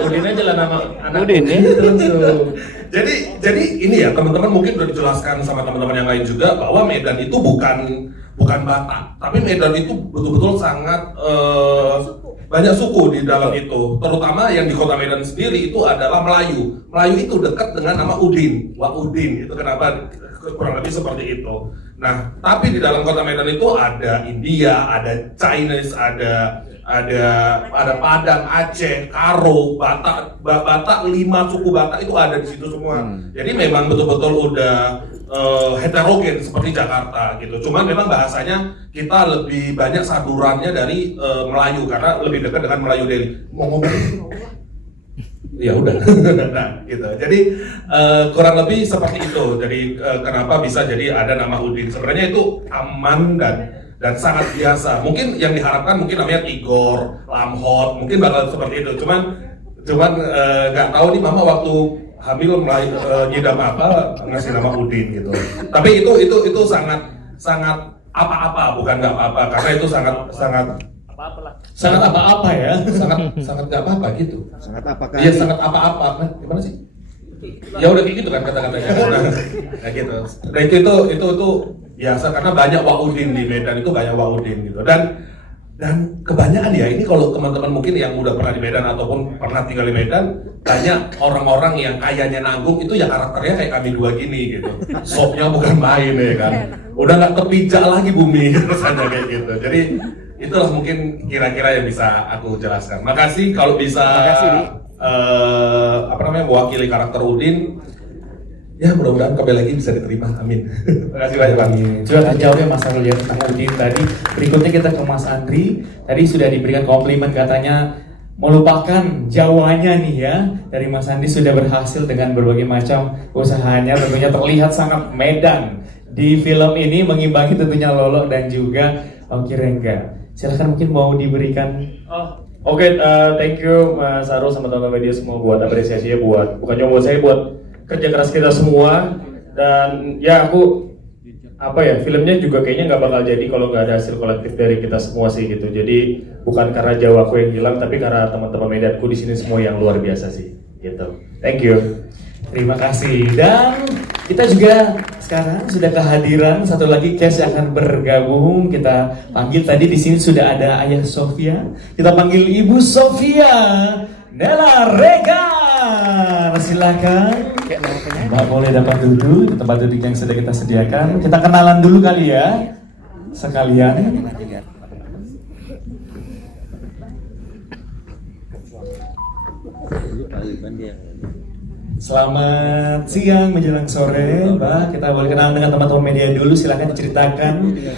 Udin aja lah nama anak. Udin ya? Itu langsung. Jadi ini ya teman-teman mungkin udah dijelaskan sama teman-teman yang lain juga bahwa Medan itu bukan Batak, tapi Medan itu betul-betul sangat banyak suku di dalam itu. Terutama yang di kota Medan sendiri itu adalah Melayu. Melayu itu dekat dengan nama Udin. Wah Udin itu kenapa kurang lebih seperti itu. Nah, tapi di dalam kota Medan itu ada India, ada Chinese, ada Padang, Aceh, Karo, Batak 5 suku Batak itu ada di situ semua. Jadi memang betul-betul udah heterogen seperti Jakarta gitu. Cuman memang bahasanya kita lebih banyak sadurannya dari Melayu karena lebih dekat dengan Melayu Delhi. Mau ngomong? Ya udah. Nah, gitu. Jadi kurang lebih seperti itu. Jadi kenapa bisa jadi ada nama Udin? Sebenarnya itu aman dan sangat biasa. Mungkin yang diharapkan mungkin namanya Igor, Lamhot, mungkin bakal seperti itu. Cuman nggak tahu nih mama waktu hamil ngidam apa ngasih nama Udin gitu. Tapi itu sangat apa-apa, bukan nggak apa-apa karena itu sangat apa-apa ya? sangat nggak apa-apa gitu. Sangat apakah? Iya sangat apa-apa. Nah, gimana sih? Ya udah kayak gitu kan kata-katanya. Nah gitu. Nah itu biasa karena banyak Waudin di Medan itu banyak Waudin gitu dan kebanyakan ya ini kalau teman-teman mungkin yang udah pernah di Medan ataupun pernah tinggal di Medan banyak orang-orang yang kayaknya nanggung itu ya karakternya kayak kami dua gini gitu. Sopnya bukan main ya kan. Udah nggak kepijak lagi bumi rasanya kayak gitu. Jadi itulah mungkin kira-kira yang bisa aku jelaskan. Makasih kalau bisa mewakili karakter Udin. Ya mudah-mudahan kembali lagi bisa diterima. Amin. Terima kasih banyak Pak. Sudah jauh ya Mas Sarul ya tentang Udin tadi. Berikutnya kita ke Mas Andri. Tadi sudah diberikan komplimen katanya melupakan Jawanya nih ya. Dari Mas Andri sudah berhasil dengan berbagai macam usahanya. Tentunya terlihat sangat Medan di film ini, mengimbangi tentunya Lolo dan juga Oki Rengga. Silahkan mungkin mau diberikan. Oke, thank you Mas Sarul sama teman-teman media semua buat apresiasinya bukan cuma buat saya, buat kerja keras kita semua. Dan ya filmnya juga kayaknya nggak bakal jadi kalau nggak ada hasil kolektif dari kita semua sih gitu. Jadi bukan karena Jawaku yang hilang, tapi karena teman-teman Medanku di sini semua yang luar biasa sih gitu. Thank you. Terima kasih. Dan kita juga sekarang sudah kehadiran satu lagi cast yang akan bergabung. Kita panggil tadi di sini sudah ada Ayah Sofia. Kita panggil Ibu Sofia Nela Regar. Silakan. Mbak boleh dapat duduk di tempat duduk yang sudah kita sediakan. Kita kenalan dulu kali ya. Sekalian. Selamat siang menjelang sore, Mbak. Kita boleh kenalan dengan teman-teman media dulu. Silahkan diceritakan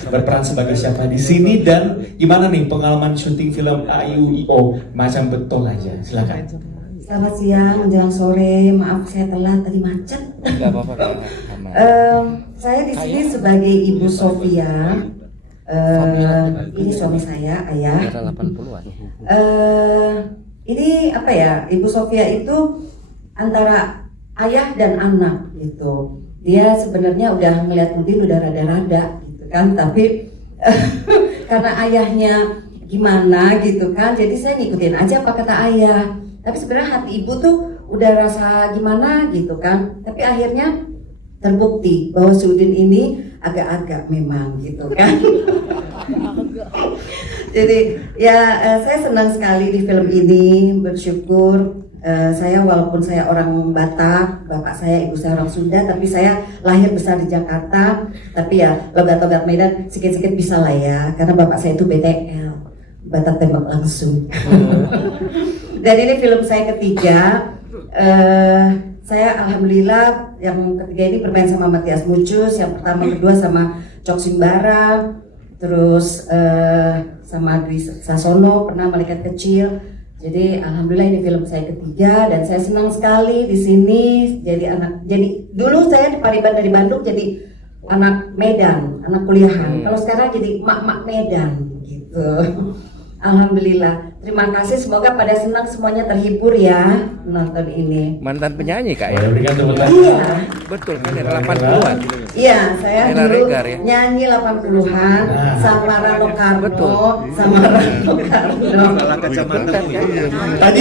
berperan sebagai siapa di sini dan gimana nih pengalaman syuting film AIUIO macam betul aja. Silakan. Selamat siang menjelang sore. Maaf saya telat tadi macet. Enggak apa-apa. Saya di sini sebagai Ibu Sofia. Ini suami saya, Ayah. Ini apa ya? Ibu Sofia itu antara ayah dan anak gitu. Dia sebenarnya udah ngeliat Udin udah rada-rada gitu kan, tapi karena ayahnya gimana gitu kan, jadi saya ngikutin aja apa kata ayah. Tapi sebenarnya hati ibu tuh udah rasa gimana gitu kan, tapi akhirnya terbukti bahwa si Udin ini agak-agak memang gitu kan. Jadi ya saya senang sekali di film ini, bersyukur. Saya walaupun saya orang Batak, bapak saya, ibu saya orang Sunda, tapi saya lahir besar di Jakarta. Tapi ya logat-logat Medan sikit-sikit bisa lah ya, karena bapak saya itu BTL, Batak tembak langsung. Dan ini film saya ketiga. Saya alhamdulillah yang ketiga ini bermain sama Matias Mucus, yang pertama kedua sama Cok Simbara, terus sama Dwi Sasono pernah Malaikat Kecil. Jadi alhamdulillah ini film saya ketiga dan saya senang sekali di sini jadi dulu saya di Pariban dari Bandung jadi anak Medan, anak kuliahan. Kalau sekarang jadi mak-mak Medan gitu. Alhamdulillah. Terima kasih, semoga pada senang semuanya, terhibur ya menonton ini. Mantan penyanyi Kak ya? Iya. Betul kan, era 80-an. Iya, saya Era dulu Regar, ya? nyanyi 80-an sama Rano Karno, sama Rano Karno. Tadi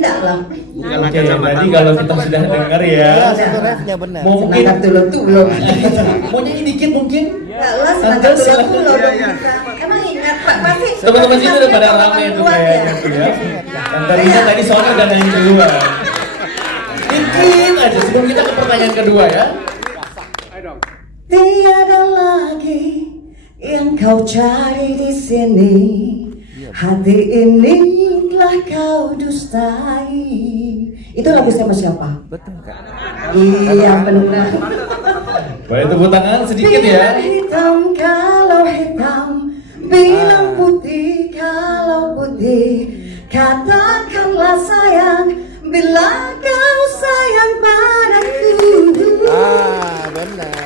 Enggak lah. Oke, tadi kalau kita sudah dengar ya, Satu refnya benar. mungkin Senang tulo-tulo. mau nyanyi dikit mungkin. Enggak lah, senang Lantas, tulo-tulo. silakan. Emang ingat Pak, pasti Teman-teman sini udah pada rame tuh kayaknya tuh ya. Dan tadinya tadi soalnya udah nyanyi duluan. Dikit aja sebelum kita ke pertanyaan kedua ya. Tiada lagi yang kau cari di sini, hati ini telah kau dustai. Itu lagu sama siapa? Betul Kak. Iya benar. Boleh tepuk tangan sedikit ya. Bilang hitam kalau hitam, bilang putih kalau putih. Katakanlah sayang, bila kau sayang padaku. Benar.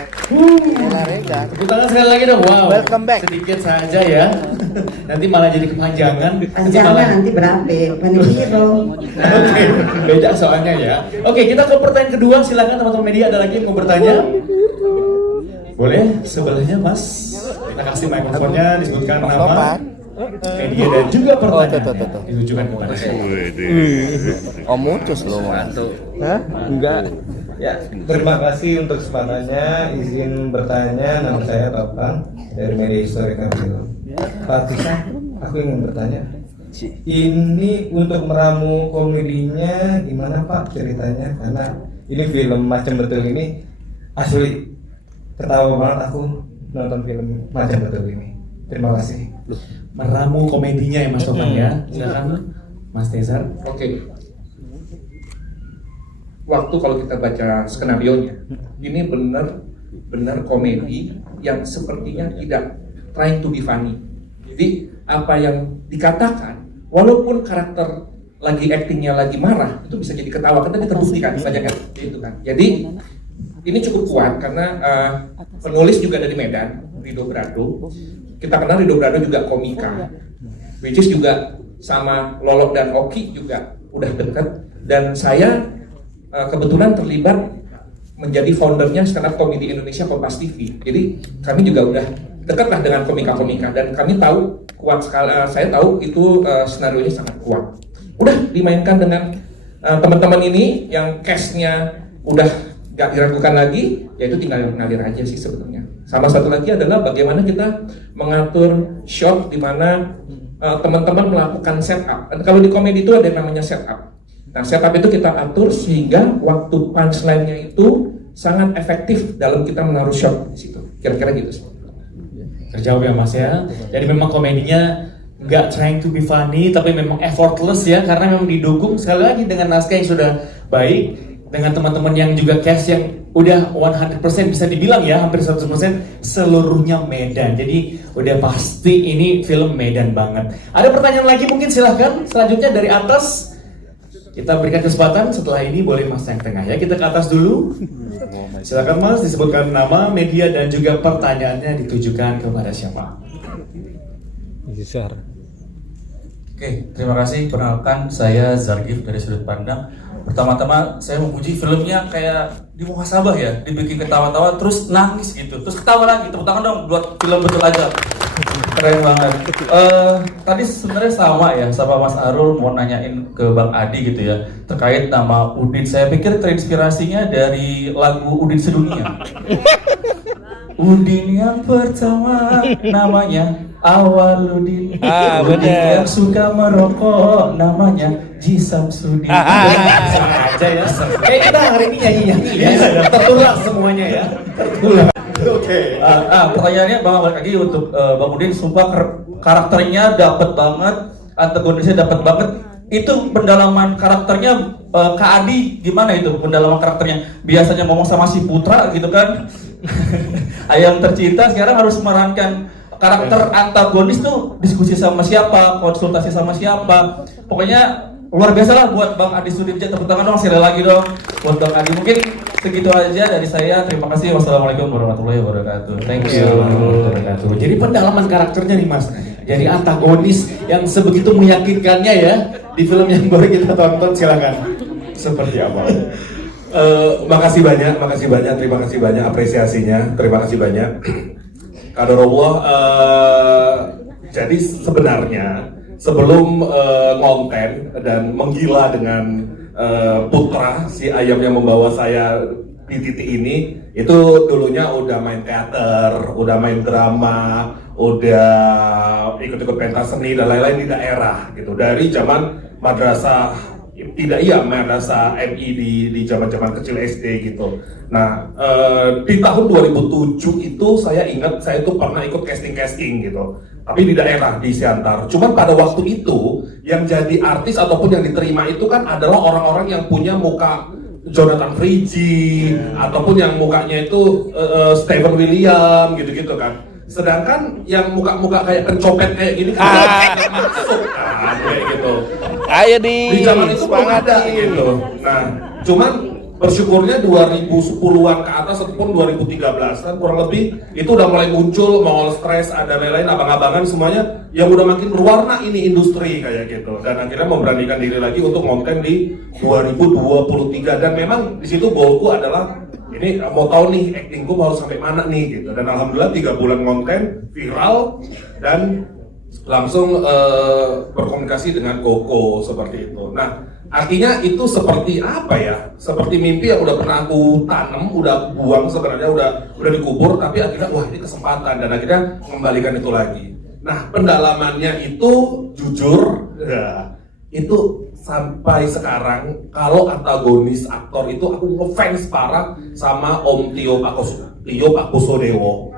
Era Regar. Tepuk tangan sekali lagi dong. Wow. Welcome back. Sedikit saja ya. Nanti malah jadi kepanjangan. Panjangan nanti berabe, panihiro. Oke, beda soalnya ya. Oke, kita ke pertanyaan kedua. Silakan teman-teman media, ada lagi yang mau bertanya? Boleh, sebelahnya Mas. Kita kasih mikrofonnya, disebutkan nama, media dan juga pertanyaan ditujukan kepada saya. Om Mucus loh Mas. Hah? Enggak. Ya, terima kasih untuk kesempatannya. Izin bertanya, nama saya Bapak dari Media Historika Film. Pak Tisa, aku ingin bertanya. Ini untuk meramu komedinya gimana Pak ceritanya? Karena ini film Macam Betul ini asli ketawa banget aku nonton film Macam Betul ini. Terima kasih. Meramu komedinya ya Mas Tovan ya. Silakan Mas Tezar. Oke. Waktu kalau kita baca skenarionya, ini benar komedi yang sepertinya tidak trying to be funny. Jadi apa yang dikatakan, walaupun karakter lagi actingnya lagi marah, itu bisa jadi ketawa. Kan tadi terbuktikan banyak kan, itu kan. Jadi ini cukup kuat karena penulis juga dari Medan, Rido Brado. Kita kenal Rido Brado juga komika, which is juga sama Lolok dan Oki juga udah deket. Dan saya kebetulan terlibat menjadi foundernya stand up comedy Indonesia Kompas TV. Jadi kami juga udah dekat lah dengan komika-komika dan kami tahu kuat sekali. Saya tahu itu skenario nya sangat kuat. Udah dimainkan dengan teman-teman ini yang cast-nya udah gak diragukan lagi, yaitu tinggal mengalir aja sih sebetulnya. Sama satu lagi adalah bagaimana kita mengatur shot di mana teman-teman melakukan setup. Kalau di komedi itu ada yang namanya setup. Nah, setup itu kita atur sehingga waktu punchline-nya itu sangat efektif dalam kita menaruh shot di situ. Kira-kira gitu sih. Terjawab ya Mas ya. Jadi memang komedinya nggak trying to be funny, tapi memang effortless ya, karena memang didukung sekali lagi dengan naskah yang sudah baik, dengan teman-teman yang juga cast yang udah 100% bisa dibilang ya, hampir 100% seluruhnya Medan. Jadi udah pasti ini film Medan banget. Ada pertanyaan lagi mungkin, silahkan. Selanjutnya dari atas. Kita berikan kesempatan, setelah ini boleh Mas yang tengah ya. Kita ke atas dulu. Silakan Mas, disebutkan nama, media dan juga pertanyaannya ditujukan kepada siapa. Oke, terima kasih. Perkenalkan, saya Zargif dari Sudut Pandang. Pertama-tama saya memuji filmnya kayak di muhasabah ya, dibikin ketawa-tawa terus nangis gitu, terus ketawa lagi. Tepuk tangan dong buat film Betul Aja. Keren banget. Tadi sebenarnya sama ya, sama Mas Arul mau nanyain ke Bang Adi gitu ya terkait nama Udin. Saya pikir terinspirasinya dari lagu Udin Sedunia. Udin yang pertama namanya Awaludin. Udin yang suka merokok namanya Ji Samsudin. Aja ya. Kita hari ini nyanyi-nyanyi ya. Tertular semuanya ya. Tertular. Oke. Pertanyaannya Bang balik lagi untuk Bang Udin, sumpah karakternya dapat banget, antagonisnya dapat banget. Itu pendalaman karakternya Kak Adi gimana itu pendalaman karakternya? Biasanya ngomong sama si Putra gitu kan. Ayam tercinta sekarang harus memerankan karakter antagonis tuh, diskusi sama siapa, konsultasi sama siapa. Pokoknya luar biasa lah buat Bang Adi Sudibja. Tepuk tangan dong sekali lagi dong buat Bang Adi. Mungkin segitu aja dari saya. Terima kasih. Wassalamualaikum warahmatullahi wabarakatuh. Thank you. Jadi pendalaman karakternya nih Mas. Jadi antagonis yang sebegitu meyakinkannya ya di film yang baru kita tonton, silakan. Seperti apa? Makasih banyak, terima kasih banyak apresiasinya, terima kasih banyak. Qadarullah. Jadi sebenarnya sebelum ngonten dan menggila dengan Putra, si ayam yang membawa saya di titik ini, itu dulunya udah main teater, udah main drama, udah ikut-ikut pentas seni dan lain-lain di daerah gitu, dari zaman madrasah madrasah MI di zaman-zaman kecil SD gitu. Nah, di tahun 2007 itu saya ingat saya itu pernah ikut casting gitu, tapi di daerah di Siantar. Cuman pada waktu itu yang jadi artis ataupun yang diterima itu kan adalah orang-orang yang punya muka Jonathan Frijzi ataupun yang mukanya itu Steven William gitu-gitu kan. Sedangkan yang muka-muka kayak pencopet kayak gini kan masuk kan kayak gitu. Ayo di zaman itu belum ada gitu. Nah, cuman bersyukurnya 2010-an ke atas ataupun 2013 kan kurang lebih itu udah mulai muncul Mall Stress, ada lain-lain abang-abangan semuanya yang udah makin berwarna ini industri kayak gitu. Dan akhirnya memberanikan diri lagi untuk ngonten di 2023 dan memang di situ goalku adalah ini mau tahu nih actingku mau sampai mana nih gitu. Dan alhamdulillah 3 bulan ngonten viral dan langsung berkomunikasi dengan Koko seperti itu. Nah, artinya itu seperti apa ya? Seperti mimpi yang udah pernah aku tanam, udah buang sebenarnya, udah dikubur, tapi akhirnya wah ini kesempatan dan akhirnya mengembalikan itu lagi. Nah, pendalamannya itu jujur, ya, itu sampai sekarang kalau antagonis aktor itu aku ngefans parah sama Om Tio Pakusadewo.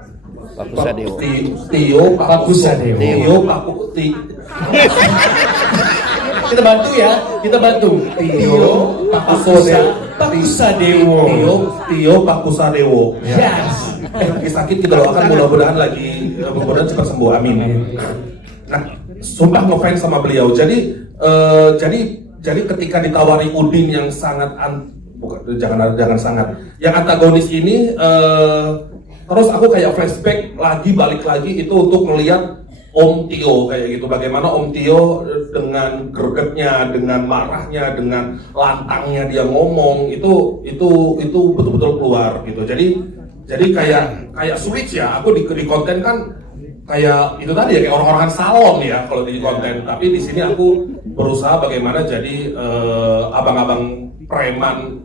Tio Pakusadewo. Kita bantu ya, kita bantu. Tio Pakusadewo. Yes. Lagi sakit kita doakan mudah-mudahan cepat sembuh, amin. Nah, sumpah ngefans sama beliau. Jadi ketika ditawari Udin yang sangat jangan sangat, yang antagonis ini, terus aku kayak flashback lagi, balik lagi itu untuk melihat Om Tio kayak gitu, bagaimana Om Tio dengan gregetnya, dengan marahnya, dengan lantangnya dia ngomong itu betul-betul keluar gitu. Jadi kayak switch ya, aku di konten kan kayak itu tadi ya, kayak orang-orang salon ya kalau di konten, tapi di sini aku berusaha bagaimana jadi abang-abang preman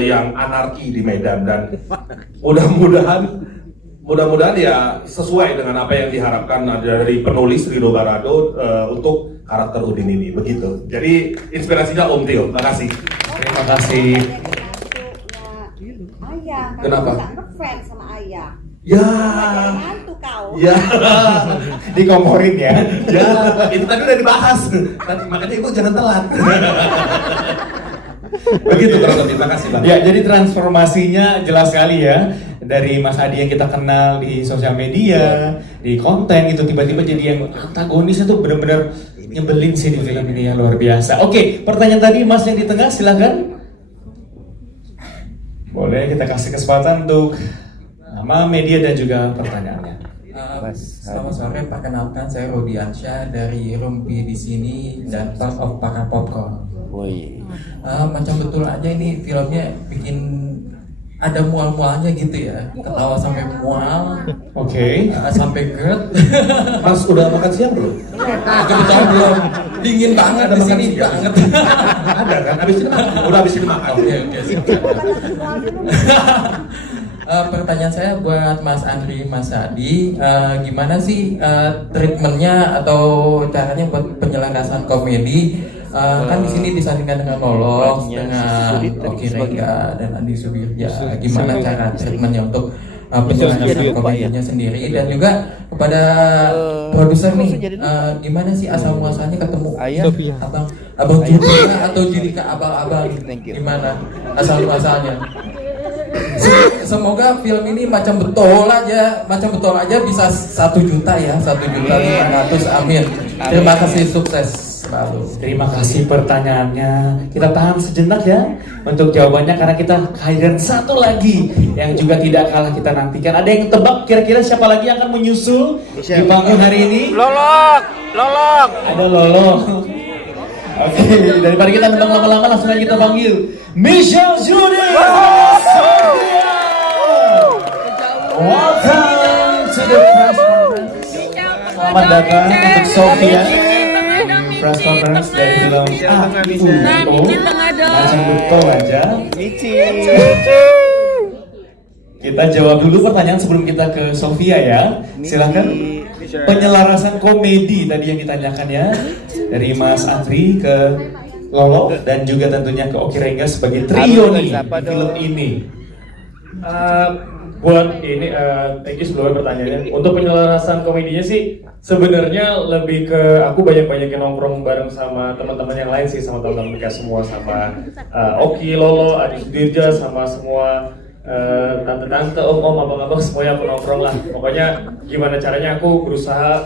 yang anarki di Medan, dan mudah-mudahan ya sesuai dengan apa yang diharapkan dari penulis Ridho Barado untuk karakter Udin ini, begitu. Jadi inspirasinya Om Tio. Terima kasih. Terima kasih. Ayah, kenapa? Nggak ngefans sama ayah. Ya. Mantu kau. Ya. Dikomporin ya. Ya, itu tadi udah dibahas. Makanya ibu jangan telat. Begitu kurang lebih. Terima kasih Bang. Ya, jadi transformasinya jelas sekali ya. Dari Mas Adi yang kita kenal di sosial media, di konten itu tiba-tiba jadi yang antagonisnya tuh benar-benar nyebelin sih di film ini, yang luar biasa. Oke, pertanyaan tadi Mas yang di tengah silakan. Boleh kita kasih kesempatan untuk nama, media dan juga pertanyaannya. Selamat sore, perkenalkan saya Rodiansyah dari Rumpi di sini dan part of Pakar Popcorn. Macam betul aja ini filmnya bikin ada mual-mualnya gitu ya, ketawa sampai mual, Oke. Sampai GERD. Mas udah makan siang belum? Kebetulan belum. Dingin banget Ada di makan sini siang? banget. Ada kan? Habis ini makan. Udah habis ini makan. Oke. Pertanyaan saya buat Mas Andri, Mas Adi, gimana sih treatmentnya atau caranya buat penyelarasan komedi? Kan di sini disandingkan dengan Lolong, dengan Oki Rega dan Andi Subirja. Gimana cara treatmentnya untuk penyelarasan komedinya sendiri, dan juga kepada produser nih, gimana sih asal muasalnya ketemu abang Judika atau Judika abang-abang, gimana asal muasalnya? Semoga film ini macam betul aja bisa 1 juta ya, 1.500.000, amin. Terima kasih, sukses selalu. Terima kasih pertanyaannya. Kita tahan sejenak ya untuk jawabannya, karena kita kehadiran satu lagi yang juga tidak kalah kita nantikan. Ada yang tebak kira-kira siapa lagi yang akan menyusul di panggung hari ini? Lolok. Ada Lolok. Oke, daripada kita nembang lama-lama, langsung aja kita panggil Michelle Judy. Welcome to the press conference. Selamat datang untuk Sophia press conference dari film AIUEO. Macam betul aja. Kita jawab dulu pertanyaan sebelum kita ke Sophia ya. Silakan. Penyelarasan komedi tadi yang ditanyakan ya, dari Mas Andri ke Lolo dan juga tentunya ke Oki Rega sebagai trio nih film ini. Buat ini, thank you sebelumnya pertanyaannya. Untuk penyelarasan komedinya sih sebenarnya lebih ke aku banyak-banyakin nongkrong bareng sama teman-teman yang lain sih, sama teman-teman mereka semua, sama Oki, Lolo, Adi Sudirja, sama semua tante-tante, om-om, abang-abang, semuanya aku nongkrong lah. Pokoknya gimana caranya aku berusaha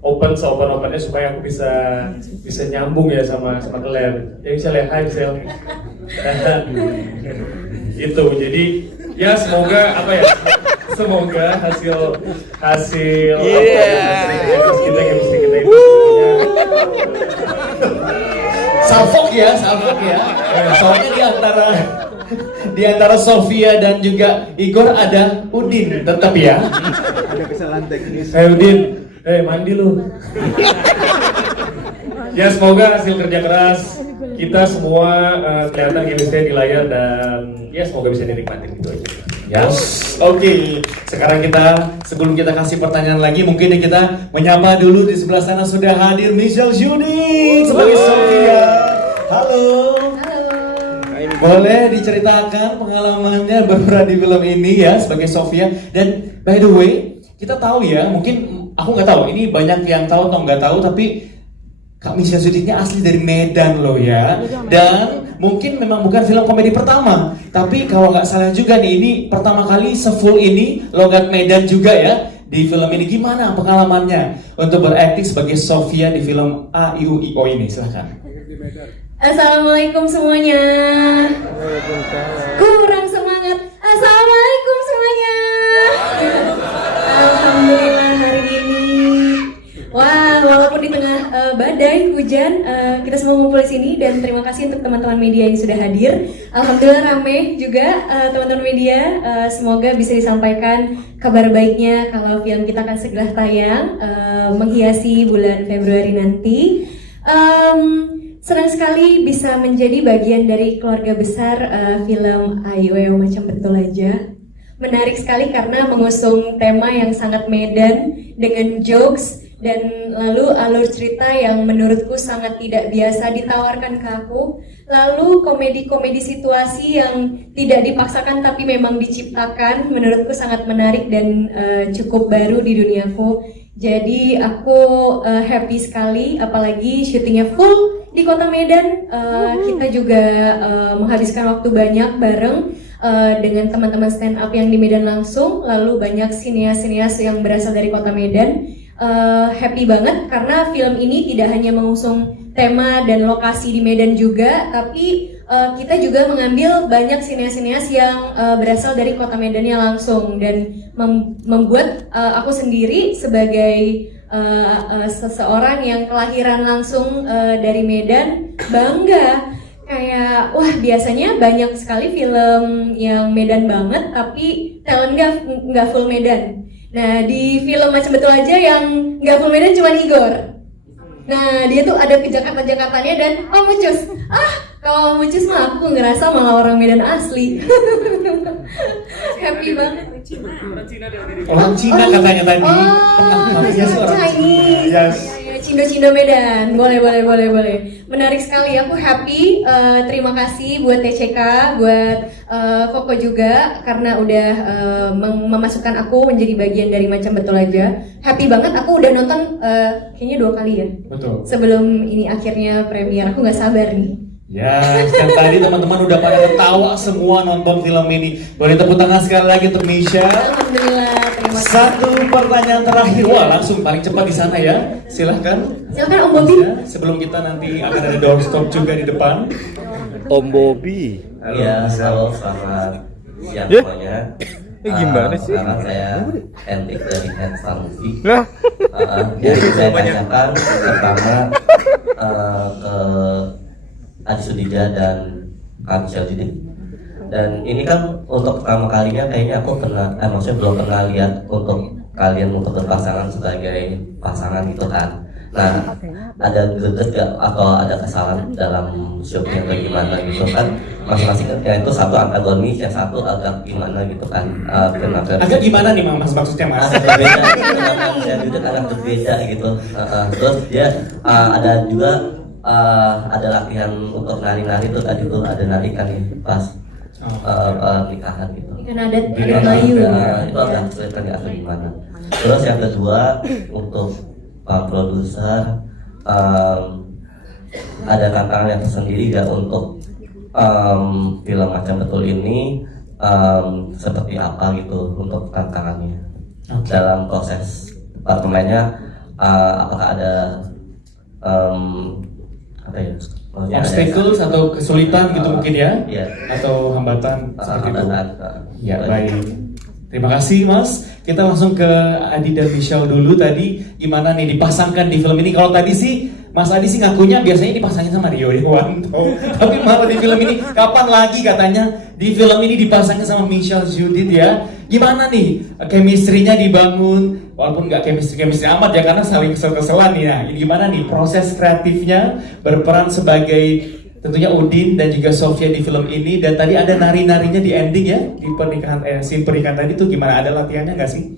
open seopen-opennya supaya aku bisa nyambung ya sama kalian. Yang bisa lihat, hai Sel. Itu jadi ya semoga hasil kita itu salfok ya. Soalnya di antara Sophia dan juga Igor ada Udin tetap ya. Ada kesalahan teknis. Udin, mandi lu. Ya semoga hasil kerja keras kita semua kelihatan chemistry di layar, dan ya semoga bisa dinikmatin gitu aja. Yes. Oke. Sekarang sebelum kita kasih pertanyaan lagi, mungkin kita menyapa dulu di sebelah sana sudah hadir Michelle Judy sebagai Sophia. Halo. Boleh diceritakan pengalamannya berperan di film ini ya sebagai Sophia. Dan by the way, kita tahu ya, mungkin aku nggak tahu, ini banyak yang tahu atau nggak tahu, tapi Kak Michelle Judy-nya asli dari Medan loh ya. Dan mungkin memang bukan film komedi pertama, tapi kalau nggak salah juga nih, ini pertama kali sefull ini logat Medan juga ya di film ini. Gimana pengalamannya untuk berakting sebagai Sophia di film AIUEO ini? Silahkan. Assalamualaikum semuanya. Kurang semangat. Assalamualaikum semuanya. Alhamdulillah hari ini. Wah, walaupun di tengah badai hujan, kita semua ngumpul di sini, dan terima kasih untuk teman-teman media yang sudah hadir. Alhamdulillah rame juga teman-teman media. Semoga bisa disampaikan kabar baiknya kalau film kita akan segera tayang menghiasi bulan Februari nanti. Senang sekali bisa menjadi bagian dari keluarga besar film AIUEO Macam Betul Aja. Menarik sekali karena mengusung tema yang sangat Medan dengan jokes dan lalu alur cerita yang menurutku sangat tidak biasa ditawarkan ke aku. Lalu komedi-komedi situasi yang tidak dipaksakan tapi memang diciptakan, menurutku sangat menarik dan cukup baru di duniaku. Jadi aku happy sekali, apalagi syutingnya full di kota Medan. Kita juga menghabiskan waktu banyak bareng dengan teman-teman stand up yang di Medan langsung. Lalu banyak sinias-sinias yang berasal dari kota Medan. Happy banget karena film ini tidak hanya mengusung tema dan lokasi di Medan juga, tapi kita juga mengambil banyak sinias-sinias yang berasal dari kota Medannya langsung, dan membuat aku sendiri sebagai seseorang yang kelahiran langsung dari Medan bangga. Kayak wah, biasanya banyak sekali film yang Medan banget tapi talent nggak full Medan. Nah di film Macam Betul Aja yang nggak full Medan cuma Igor. Nah dia tuh ada ke Jakarta-Jakartanya dan Mucus. Kalau Mucus mah aku ngerasa malah orang Medan asli. Happy banget. Orang Cina katanya tadi. Chinese. Yes. Cindo Medan. Boleh. Menarik sekali. Aku happy. Terima kasih buat TCK, buat Koko juga karena udah memasukkan aku menjadi bagian dari Macam Betul Aja. Happy banget. Aku udah nonton kayaknya 2 kali ya. Betul. Sebelum ini akhirnya premier. Aku nggak sabar nih. Ya, kan tadi teman-teman udah pada ketawa semua nonton film ini. Boleh tepuk tangan sekali lagi untuk Misha. Alhamdulillah, terima kasih. Satu pertanyaan terakhir, wah langsung paling cepat di sana ya. Silahkan. Silakan Om Bobi. Sebelum kita nanti akan ada doorstop juga di depan. Om Bobi. Iya, halo, selamat siang semuanya. Gimana sih? Sekarang saya Entik dari Headstar Movie. Jadi saya tanyakan pertama ke Adi Sudija dan Kak Michelle Judit. Dan ini kan untuk pertama kalinya kayaknya aku maksudnya belum pernah lihat untuk kalian untuk berpasangan sebagai pasangan gitu kan. Nah, ada greget gak atau ada kesalahan dalam shootnya atau gimana gitu kan? Masing-masing itu satu antagonis, yang satu agak gimana gitu kan? Agak gimana nih Mas maksudnya Mas? Agak berbeda, saya juga agak berbeda gitu. Terus dia ada juga ada latihan untuk nari-nari tuh tadi tuh ada narikan nih pas nikahan gitu. Kan ada Melayu. Itu agak sulit kan atau gimana? Terus yang kedua untuk Pak produser ada tantangan yang tersendiri gak untuk film Macam Betul ini seperti apa gitu untuk tantangannya dalam proses pemainnya apakah ada apa ya? Obstacles atau kesulitan gitu mungkin ya? Iya. Atau hambatan seperti itu. Ya baik. Terima kasih Mas. Kita langsung ke Adi dan Michelle dulu tadi. Gimana nih dipasangkan di film ini? Kalau tadi sih Mas Adi sih ngakunya biasanya dipasangin sama Rio Dewanto. Tapi malah di film ini kapan lagi katanya di film ini dipasangin sama Michelle Judit ya? Gimana nih chemistry-nya dibangun? Walaupun nggak chemistry amat ya karena saling kesel-keselan nih. Nah, ini gimana nih proses kreatifnya berperan sebagai tentunya Udin dan juga Sofia di film ini, dan tadi ada nari-narinya di ending ya di pernikahan scene pernikahan tadi tuh gimana, ada latihannya nggak sih?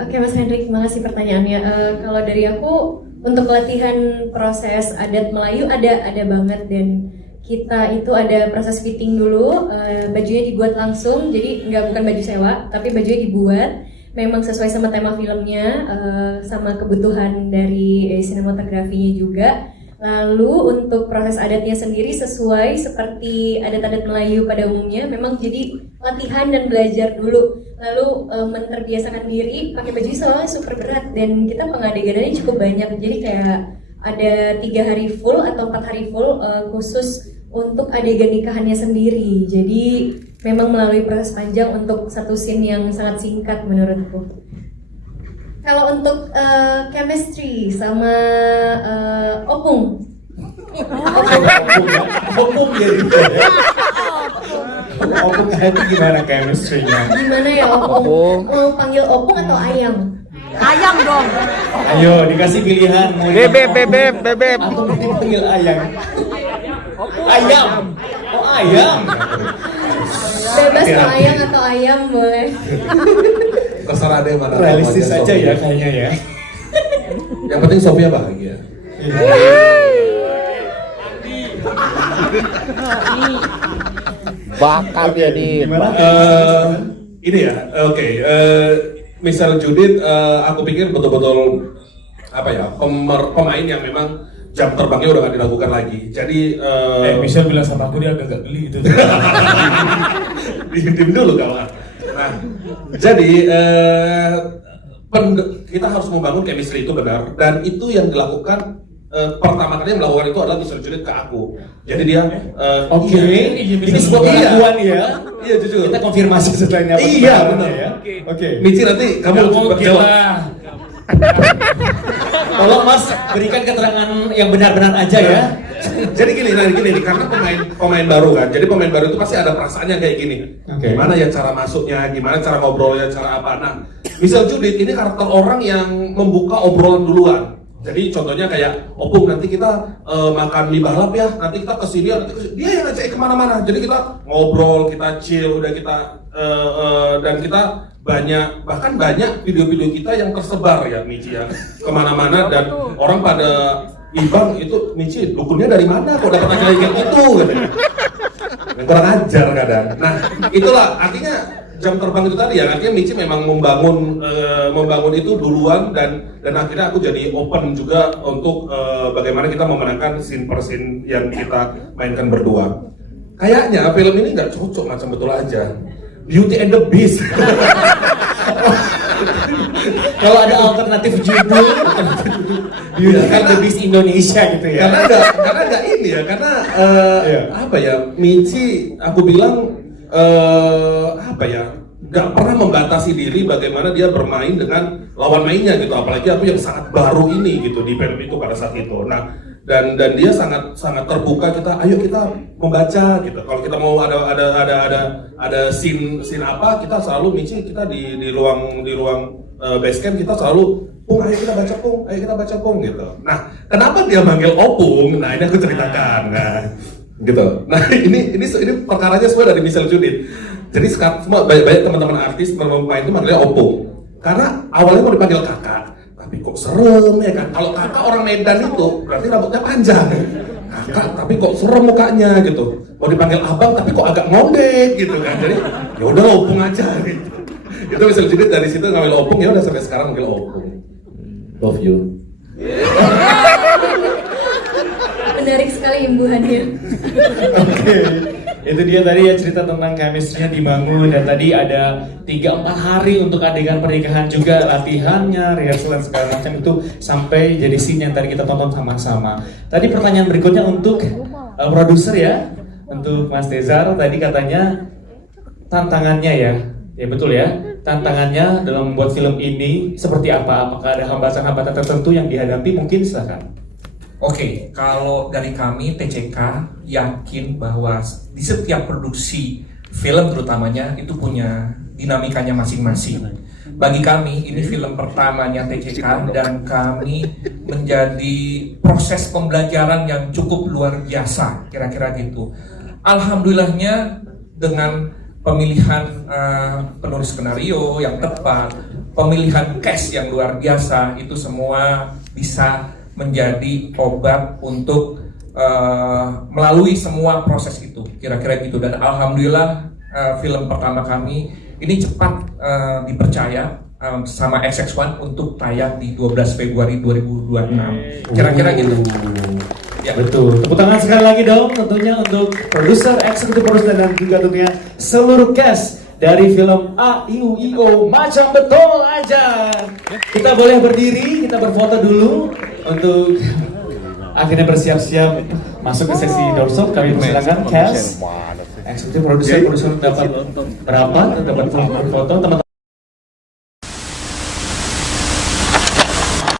Oke Mas Hendrik, terima kasih pertanyaannya. Kalau dari aku untuk latihan proses adat Melayu ada banget, dan kita itu ada proses fitting dulu, bajunya dibuat langsung, jadi bukan baju sewa, tapi bajunya dibuat memang sesuai sama tema filmnya, sama kebutuhan dari sinematografinya juga. Lalu untuk proses adatnya sendiri sesuai seperti adat-adat Melayu pada umumnya, memang jadi latihan dan belajar dulu. Lalu menterbiasakan diri pakai baju soalnya super berat, dan kita pengadeganannya cukup banyak. Jadi kayak ada 3 hari full atau 4 hari full khusus untuk adegan nikahannya sendiri. Jadi memang melalui proses panjang untuk satu scene yang sangat singkat menurutku. Kalau untuk chemistry sama Opung. Opung jadi. Opung itu gimana chemistry-nya? Gimana ya Opung? Mau panggil Opung atau Ayam? Ayam dong. Ayo dikasih pilihan mau Bebek. atau mau dipanggil Ayam. Ayam. Oh Ayam. Bebas mau Ayam atau Ayam boleh. Terserah deh mana. Realistis aja ya kayaknya ya. Yang penting Sofia bahagia. Bakal jadi. Ini ya, oke. Michelle Judit, aku pikir betul-betul apa ya, pemain yang memang jam terbangnya udah gak dilakukan lagi. Jadi Michelle bilang sama aku dia agak geli itu. Diim dulu kawan. Nah, jadi kita harus membangun chemistry itu benar, dan itu yang dilakukan pertama kali yang melakukan itu adalah Michelle Judit ke aku. Jadi dia ini sebuah pengakuan ya. Iya jujur. Kita konfirmasi setelahnya. Iya benar ya. Oke. Michi nanti kamu berjawab. Tolong Mas berikan keterangan yang benar-benar aja ya. Jadi gini nih, karena pemain baru kan, jadi pemain baru itu pasti ada perasaannya kayak gini. Oke. Gimana ya cara masuknya, gimana cara ngobrolnya, cara apa. Nah, misal Judith ini karakter orang yang membuka obrolan duluan. Jadi contohnya kayak, Opung nanti kita makan mie balap ya, nanti kita kesini, dia yang ngajak kemana-mana. Jadi kita ngobrol, kita chill, udah kita dan kita bahkan banyak video-video kita yang tersebar ya Michi ya kemana-mana dan orang pada Ibang itu Michi dukunnya dari mana kok dapat aja kayak gitu katanya. Yang kurang ajar kadang. Nah itulah artinya jam terbang itu tadi ya, artinya Michi memang membangun itu duluan dan akhirnya aku jadi open juga untuk bagaimana kita memenangkan scene per scene yang kita mainkan berdua. Kayaknya film ini nggak cocok macam betul aja. Beauty and the Beast. Kalau ada alternatif judul, Beauty and the Beast Indonesia gitu ya. Karena nggak ini ya, karena apa ya, Michi aku bilang nggak pernah membatasi diri bagaimana dia bermain dengan lawan mainnya gitu, apalagi aku yang sangat baru ini gitu di film itu pada saat itu. Nah dan dia sangat terbuka, ayo kita membaca gitu. Kalau kita mau ada scene apa, kita selalu Michi kita di ruang base camp kita selalu Pung, ayo kita baca Pung gitu. Nah kenapa dia manggil Opung? Nah ini aku ceritakan. Nah gitu. Nah ini perkaranya semua dari Michelle Judith. Jadi sekarang semua banyak teman-teman artis pemain itu manggilnya Opung karena awalnya mau dipanggil kakak, tapi kok serem ya kan. Kalau kakak orang Medan itu berarti rambutnya panjang. Kakak tapi kok serem mukanya gitu. Mau dipanggil abang tapi kok agak ngondek gitu kan. Jadi ya udah Opung aja gitu. Itu Michelle Judith dari situ ngambil Opung, ya udah sampai sekarang manggil Opung. Love you. Menarik sekali Ibu hadir. Oke, itu dia tadi ya cerita tentang chemistry-nya dibangun dan tadi ada 3-4 hari untuk adegan pernikahan juga, latihannya, rehearsal dan segala macam itu sampai jadi scene yang tadi kita tonton sama-sama. Tadi pertanyaan berikutnya untuk produser ya, untuk Mas Tezar, tadi katanya tantangannya ya betul ya, tantangannya dalam membuat film ini seperti apa? Apakah ada hambatan-hambatan tertentu yang dihadapi? Mungkin silakan. Oke, kalau dari kami TCK yakin bahwa di setiap produksi film terutamanya itu punya dinamikanya masing-masing. Bagi kami ini film pertamanya TCK dan kami menjadi proses pembelajaran yang cukup luar biasa, kira-kira gitu. Alhamdulillahnya dengan pemilihan penulis skenario yang tepat, pemilihan cast yang luar biasa, itu semua bisa menjadi obat untuk melalui semua proses itu, kira-kira gitu. Dan alhamdulillah film pertama kami ini cepat dipercaya sama XX1 untuk tayang di 12 Februari 2026, kira-kira gitu. Ya betul. Tepuk tangan sekali lagi dong tentunya untuk produser, eksekutif produser dan juga tentunya seluruh cast dari film AIUIO Macam Betul Aja. Kita boleh berdiri, kita berfoto dulu untuk akhirnya bersiap-siap masuk ke sesi doorstop. Kami persilakan cast, eksekutif produser dapat berapa? Dapat berfoto teman-teman.